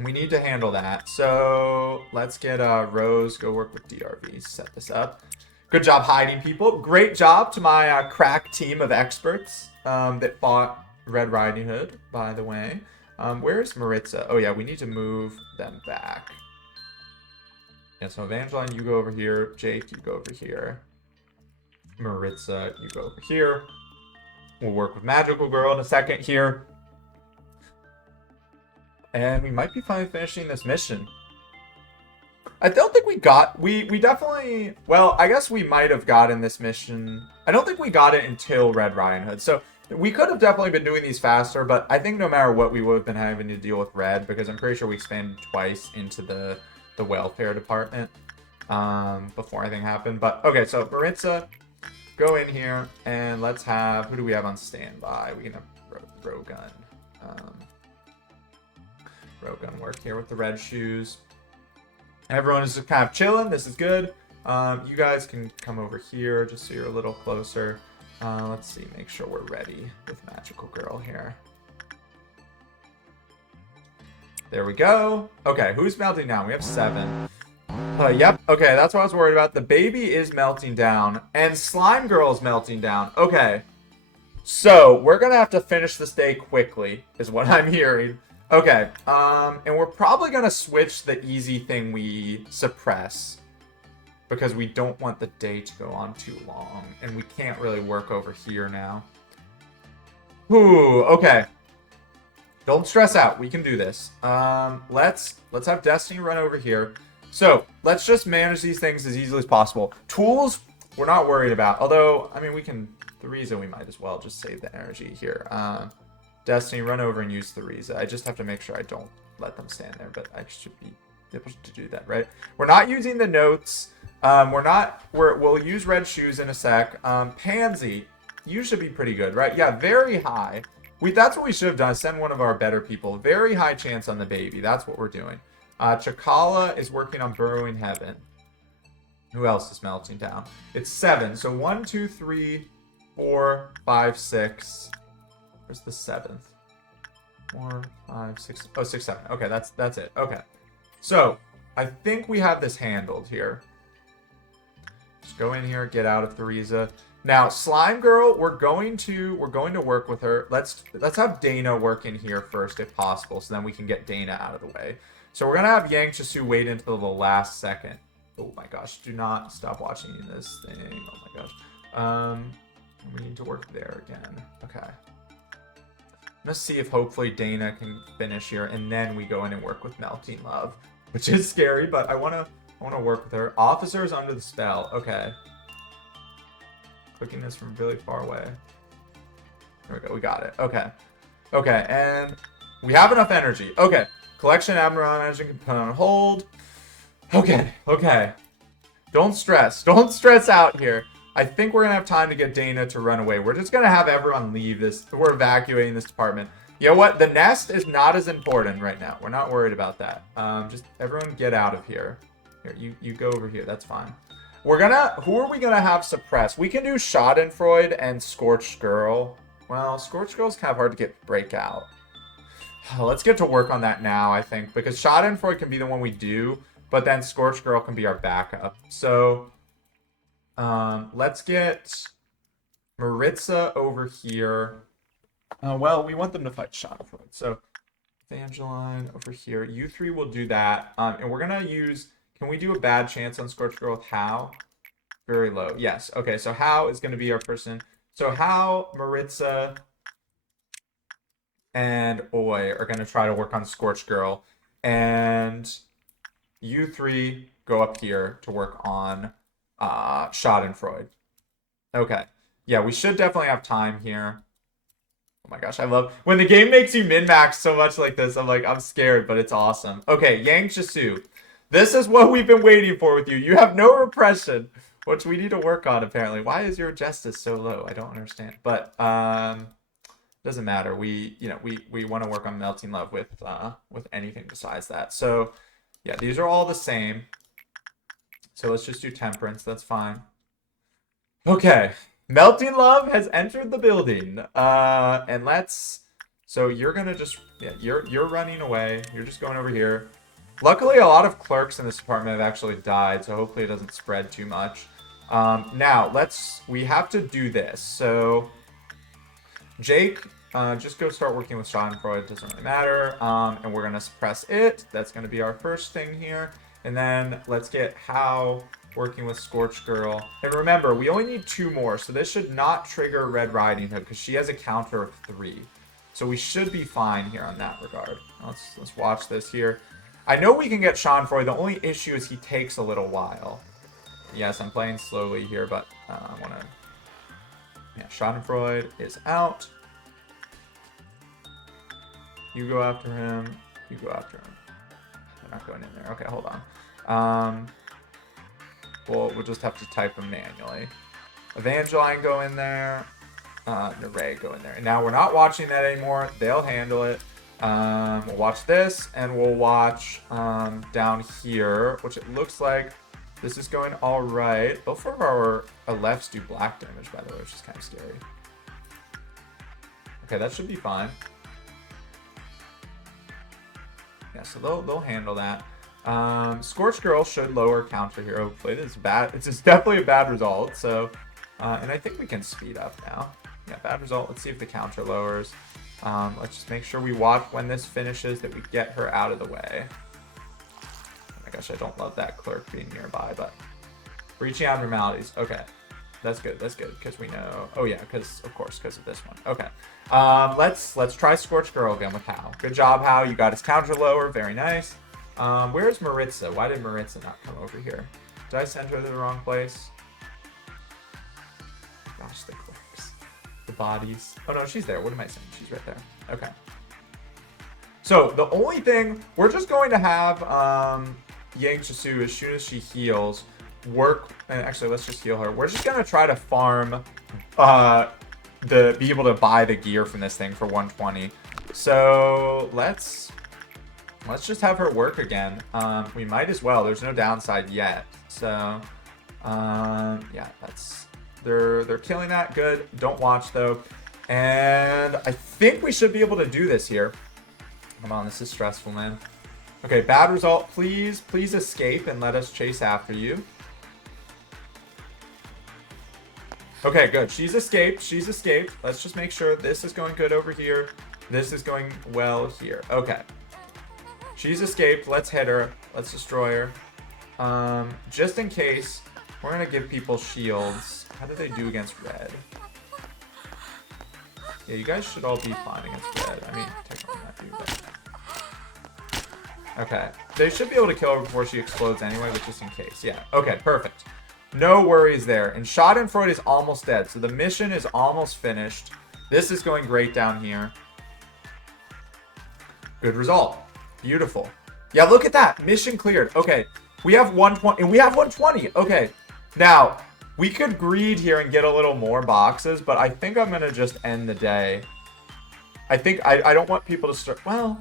We need to handle that. So, let's get Rose, go work with DRV, set this up. Good job hiding people. Great job to my crack team of experts that fought Red Riding Hood, by the way. Where's Maritza? Oh yeah, we need to move them back. Yeah, so Evangeline, you go over here. Jake, you go over here. Maritza, you go over here. We'll work with Magical Girl in a second here. And we might be finally finishing this mission. I don't think we got... We definitely... Well, I guess we might have gotten this mission. I don't think we got it until Red Riding Hood. So we could have definitely been doing these faster, but I think no matter what, we would have been having to deal with Red, because I'm pretty sure we expanded twice into the welfare department before anything happened. But, okay, so Maritza, go in here, and let's have... Who do we have on standby? We can have Rogun. Rogun work here with the red shoes. Everyone is just kind of chilling. This is good. You guys can come over here just so you're a little closer. Let's see. Make sure we're ready with Magical Girl here. There we go. Okay, who's melting down? We have 7. Yep. Okay, that's what I was worried about. The baby is melting down. And Slime Girl is melting down. Okay. So, we're going to have to finish this day quickly, is what I'm hearing. Okay, and we're probably going to switch the easy thing we suppress, because we don't want the day to go on too long, and we can't really work over here now. Ooh, okay. Don't stress out. We can do this. Let's have Destiny run over here. So, let's just manage these things as easily as possible. Tools, we're not worried about, although, I mean, we can... Theresa, we might as well just save the energy here. Destiny, run over and use Theresa. I just have to make sure I don't let them stand there, but I should be able to do that, right? We're not using the notes. We'll use red shoes in a sec. Pansy, you should be pretty good, right? Yeah, very high. That's what we should have done, send one of our better people. Very high chance on the baby. That's what we're doing. Chakala is working on Burrowing Heaven. Who else is melting down? It's 7. So 1, 2, 3, 4, 5, 6. Where's the 7th? 4, 5, 6. Oh, 6, 7. Okay, that's it. Okay. So, I think we have this handled here. Just go in here, get out of Theresa. Now, Slime Girl, we're going to work with her. Let's have Dana work in here first, if possible, so then we can get Dana out of the way. So we're gonna have Yang Chisu wait until the last second. Oh my gosh! Do not stop watching this thing. Oh my gosh. We need to work there again. Okay. Let's see if hopefully Dana can finish here, and then we go in and work with Melting Love, which is scary, but I wanna work with her. Officers under the spell. Okay. Clicking this from really far away. There we go. We got it. Okay. Okay, and we have enough energy. Okay. Collection Admiral energy can put on hold. Okay. Okay. Don't stress. Don't stress out here. I think we're going to have time to get Dana to run away. We're just going to have everyone leave this. We're evacuating this department. You know what? The nest is not as important right now. We're not worried about that. Just everyone get out of here. Here, you go over here. That's fine. Who are we going to have suppressed? We can do Schadenfreude and Scorched Girl. Well, Scorched Girl's kind of hard to get breakout. Let's get to work on that now, I think. Because Schadenfreude can be the one we do. But then Scorched Girl can be our backup. So... let's get Maritza over here. Well, we want them to fight Schadenfreude. So, Evangeline over here. You 3 will do that. And we're going to use... Can we do a bad chance on Scorched Girl with Hao? Very low. Yes. Okay, so Hao is going to be our person. So, Hao, Maritza, and Oi are going to try to work on Scorched Girl. And you 3 go up here to work on... Schadenfreude. Okay. Yeah, we should definitely have time here. Oh my gosh, I love... When the game makes you min-max so much like this, I'm scared, but it's awesome. Okay, Yang Chisu. This is what we've been waiting for with you. You have no repression, which we need to work on, apparently. Why is your justice so low? I don't understand. But, doesn't matter. We want to work on Melting Love with anything besides that. So, yeah, these are all the same. So let's just do Temperance. That's fine. Okay. Melting Love has entered the building. And let's... So you're going to just... Yeah, you're running away. You're just going over here. Luckily, a lot of clerks in this department have actually died, so hopefully it doesn't spread too much. Now, we have to do this. So, Jake, just go start working with Schadenfreude. It doesn't really matter. And we're going to suppress it. That's going to be our first thing here. And then let's get How working with Scorched Girl. And remember, we only need 2 more. So this should not trigger Red Riding Hood because she has a counter of 3. So we should be fine here on that regard. Let's watch this here. I know we can get Schadenfreude. The only issue is he takes a little while. Yes, I'm playing slowly here, but I want to... Yeah, Schadenfreude is out. You go after him. You go after him. They're not going in there. Okay, hold on. We'll just have to type them manually. Evangeline go in there. Neray go in there. And now we're not watching that anymore. They'll handle it. We'll watch this, and we'll watch down here, which it looks like this is going all right. Both of our lefts do black damage, by the way, which is kind of scary. Okay, that should be fine. Yeah, so they'll handle that. Scorched Girl should lower counter here. Hopefully, this is bad. It's just definitely a bad result. So, and I think we can speed up now. Yeah, bad result. Let's see if the counter lowers. Let's just make sure we watch when this finishes that we get her out of the way. Oh my gosh, I don't love that clerk being nearby, but breaching abnormalities. Okay, that's good. That's good because we know. Oh yeah, because of course because of this one. Okay, let's try Scorched Girl again with Hal. Good job, Hal. You got his counter lower. Very nice. Where's Maritza? Why did Maritza not come over here? Did I send her to the wrong place? Gosh, the clerks. The bodies. Oh no, she's there. What am I saying? She's right there. Okay. So the only thing, we're just going to have Yang Chisu, as soon as she heals, work, and actually let's just heal her. We're just going to try to farm be able to buy the gear from this thing for 120. So let's just have her work again. We might as well. There's no downside yet. So yeah, they're killing that. Good. Don't watch though. And I think we should be able to do this here. Come on, this is stressful, man. Okay, bad result. Please escape and let us chase after you. Okay, good. She's escaped. She's escaped. Let's just make sure this is going good over here. This is going well here. Okay. She's escaped. Let's hit her. Let's destroy her. Just in case, we're going to give people shields. How do they do against red? Yeah, you guys should all be fine against red. I mean, technically not you, but... Okay. They should be able to kill her before she explodes anyway, but just in case. Yeah. Okay, perfect. No worries there. And Schadenfreude is almost dead, so the mission is almost finished. This is going great down here. Good result. Beautiful. Yeah, look at that. Mission cleared. Okay. We have 120. And we have 120. Okay. Now, we could greed here and get a little more boxes, but I think I'm going to just end the day. I think I don't want people to start... Well...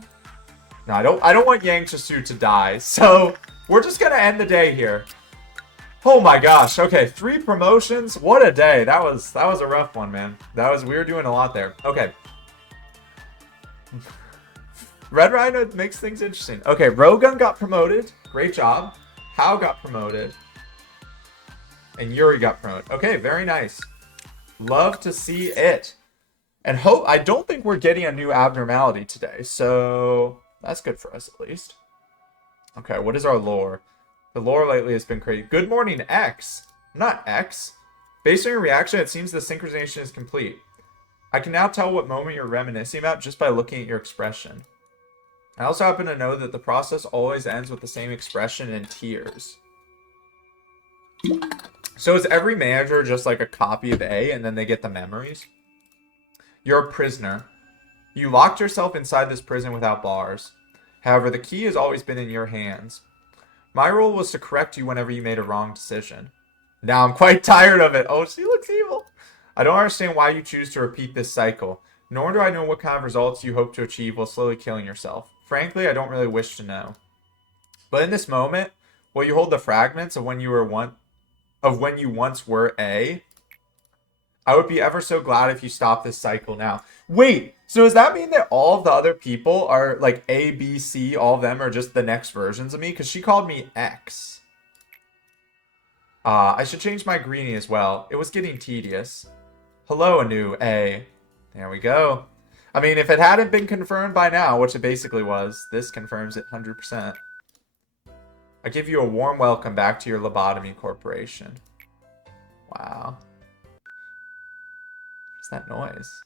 No, I don't want Yang Chisu to die. So, we're just going to end the day here. Oh my gosh. Okay, 3 promotions. What a day. That was a rough one, man. We were doing a lot there. Okay. Red Rhino makes things interesting. Okay, Rogun got promoted. Great job. Hao got promoted. And Yuri got promoted. Okay, very nice. Love to see it. And I don't think we're getting a new abnormality today. So... That's good for us, at least. Okay, what is our lore? The lore lately has been crazy. Good morning, X. Not X. Based on your reaction, it seems the synchronization is complete. I can now tell what moment you're reminiscing about just by looking at your expression. I also happen to know that the process always ends with the same expression and tears. So is every manager just like a copy of A and then they get the memories? You're a prisoner. You locked yourself inside this prison without bars. However, the key has always been in your hands. My role was to correct you whenever you made a wrong decision. Now I'm quite tired of it. Oh, she looks evil. I don't understand why you choose to repeat this cycle, nor do I know what kind of results you hope to achieve while slowly killing yourself. Frankly, I don't really wish to know. But in this moment, will you hold the fragments of when you once were A? I would be ever so glad if you stopped this cycle now. Wait, so does that mean that all of the other people are like A, B, C, all of them are just the next versions of me? Because she called me X. I should change my greeting as well. It was getting tedious. Hello, Anu A. There we go. I mean, if it hadn't been confirmed by now, which it basically was, this confirms it 100%. I give you a warm welcome back to your Lobotomy Corporation. Wow. What's that noise?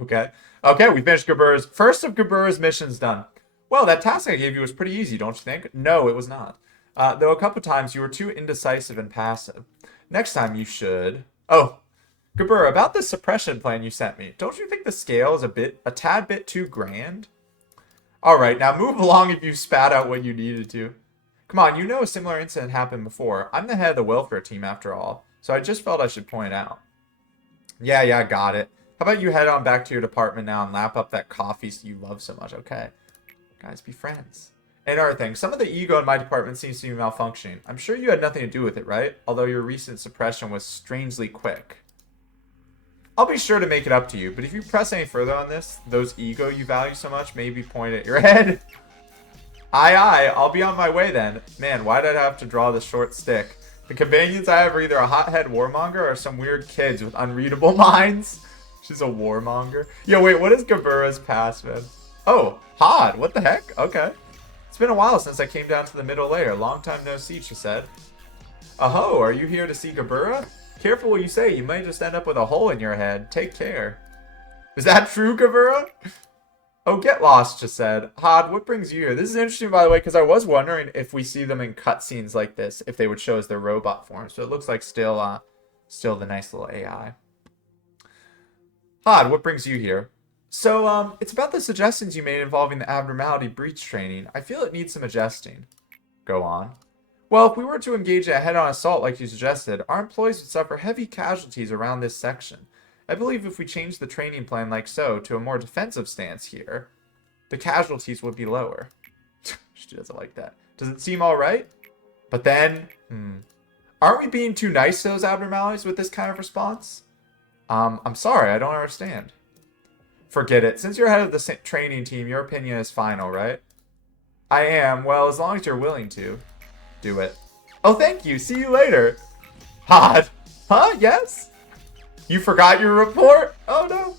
Okay. Okay, we finished Gabura's first of Gabura's missions done. Well, that task I gave you was pretty easy, don't you think? No, it was not. Though a couple times you were too indecisive and passive. Next time you should... Oh, Gabura, about this suppression plan you sent me. Don't you think the scale is a tad bit too grand? Alright, now move along if you spat out what you needed to. Come on, you know a similar incident happened before. I'm the head of the welfare team after all, so I just felt I should point it out. Yeah, got it. How about you head on back to your department now and lap up that coffee you love so much, okay? Guys, be friends. Another thing, some of the ego in my department seems to be malfunctioning. I'm sure you had nothing to do with it, right? Although your recent suppression was strangely quick. I'll be sure to make it up to you, but if you press any further on this, those ego you value so much may be pointed at your head. Aye, I'll be on my way then. Man, why did I have to draw the short stick? The companions I have are either a hothead warmonger or some weird kids with unreadable minds. She's a warmonger. Yo, wait, what is Gabura's past, man? Oh, Hod, what the heck? Okay. It's been a while since I came down to the middle layer. Long time no see, she said. Aho, are you here to see Gabura? Careful what you say, you might just end up with a hole in your head. Take care. Is that true, Gabura? Oh, get lost, just said. Hod, what brings you here? This is interesting, by the way, because I was wondering if we see them in cutscenes like this, if they would show us their robot form. So it looks like still the nice little AI. Hod, what brings you here? So, it's about the suggestions you made involving the abnormality breach training. I feel it needs some adjusting. Go on. Well, if we were to engage in a head-on assault like you suggested, our employees would suffer heavy casualties around this section. I believe if we changed the training plan like so to a more defensive stance here, the casualties would be lower. She doesn't like that. Does it seem alright? But then, aren't we being too nice to those abnormalities with this kind of response? I'm sorry, I don't understand. Forget it. Since you're head of the training team, your opinion is final, right? I am. Well, as long as you're willing to. Do it. Oh, thank you. See you later. Hod. Huh? Yes? You forgot your report? Oh, no.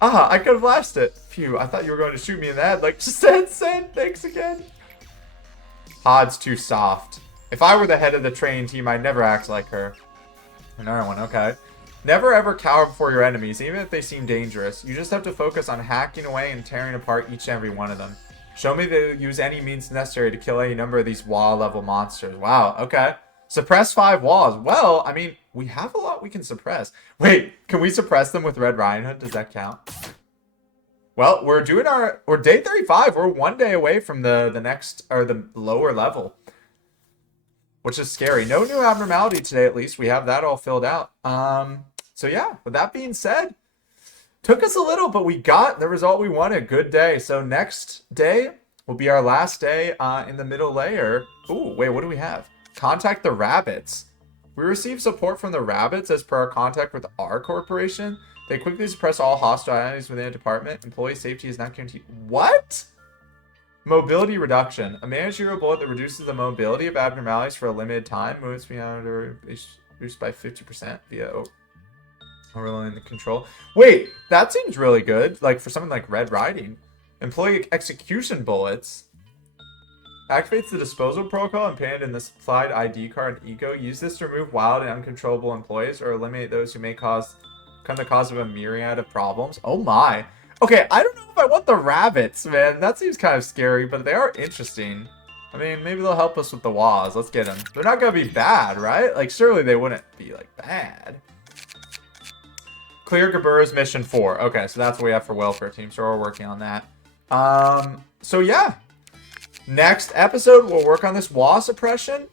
Ah, I could have lasted it. Phew, I thought you were going to shoot me in the head. Like, send. Thanks again. Hod's too soft. If I were the head of the training team, I'd never act like her. Another one, okay. Never ever cower before your enemies, even if they seem dangerous. You just have to focus on hacking away and tearing apart each and every one of them. Show me that you'll use any means necessary to kill any number of these wall-level monsters. Wow, okay. Suppress 5 walls. Well, I mean, we have a lot we can suppress. Wait, can we suppress them with Red Riding Hood? Does that count? Well, we're day 35. We're 1 day away from the next, or the lower level. Which is scary. No new abnormality today, at least. We have that all filled out. So yeah, with that being said, took us a little, but we got the result we wanted. Good day. So next day will be our last day in the middle layer. Ooh, wait, what do we have? Contact the rabbits. We received support from the rabbits as per our contact with our corporation. They quickly suppress all hostile entities within a department. Employee safety is not guaranteed. What? Mobility reduction. A managerial bullet that reduces the mobility of abnormalities for a limited time. Moves beyond or reduced by 50% via overloading the control. Wait, that seems really good. Like for something like Red Riding. Employee execution bullets. Activates the disposal protocol and panned in the supplied ID card and ego. Use this to remove wild and uncontrollable employees or eliminate those who may become the cause of a myriad of problems. Oh my. Okay, I don't know if I want the rabbits, man. That seems kind of scary, but they are interesting. I mean, maybe they'll help us with the WAs. Let's get them. They're not going to be bad, right? Like, surely they wouldn't be, like, bad. Clear Gabura's mission 4. Okay, so that's what we have for welfare team, so we're working on that. So yeah. Next episode, we'll work on this WA suppression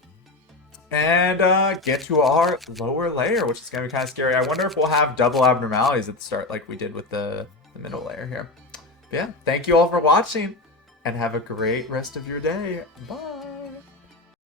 and get to our lower layer, which is going to be kind of scary. I wonder if we'll have double abnormalities at the start like we did with the middle layer here. But yeah, thank you all for watching and have a great rest of your day. Bye.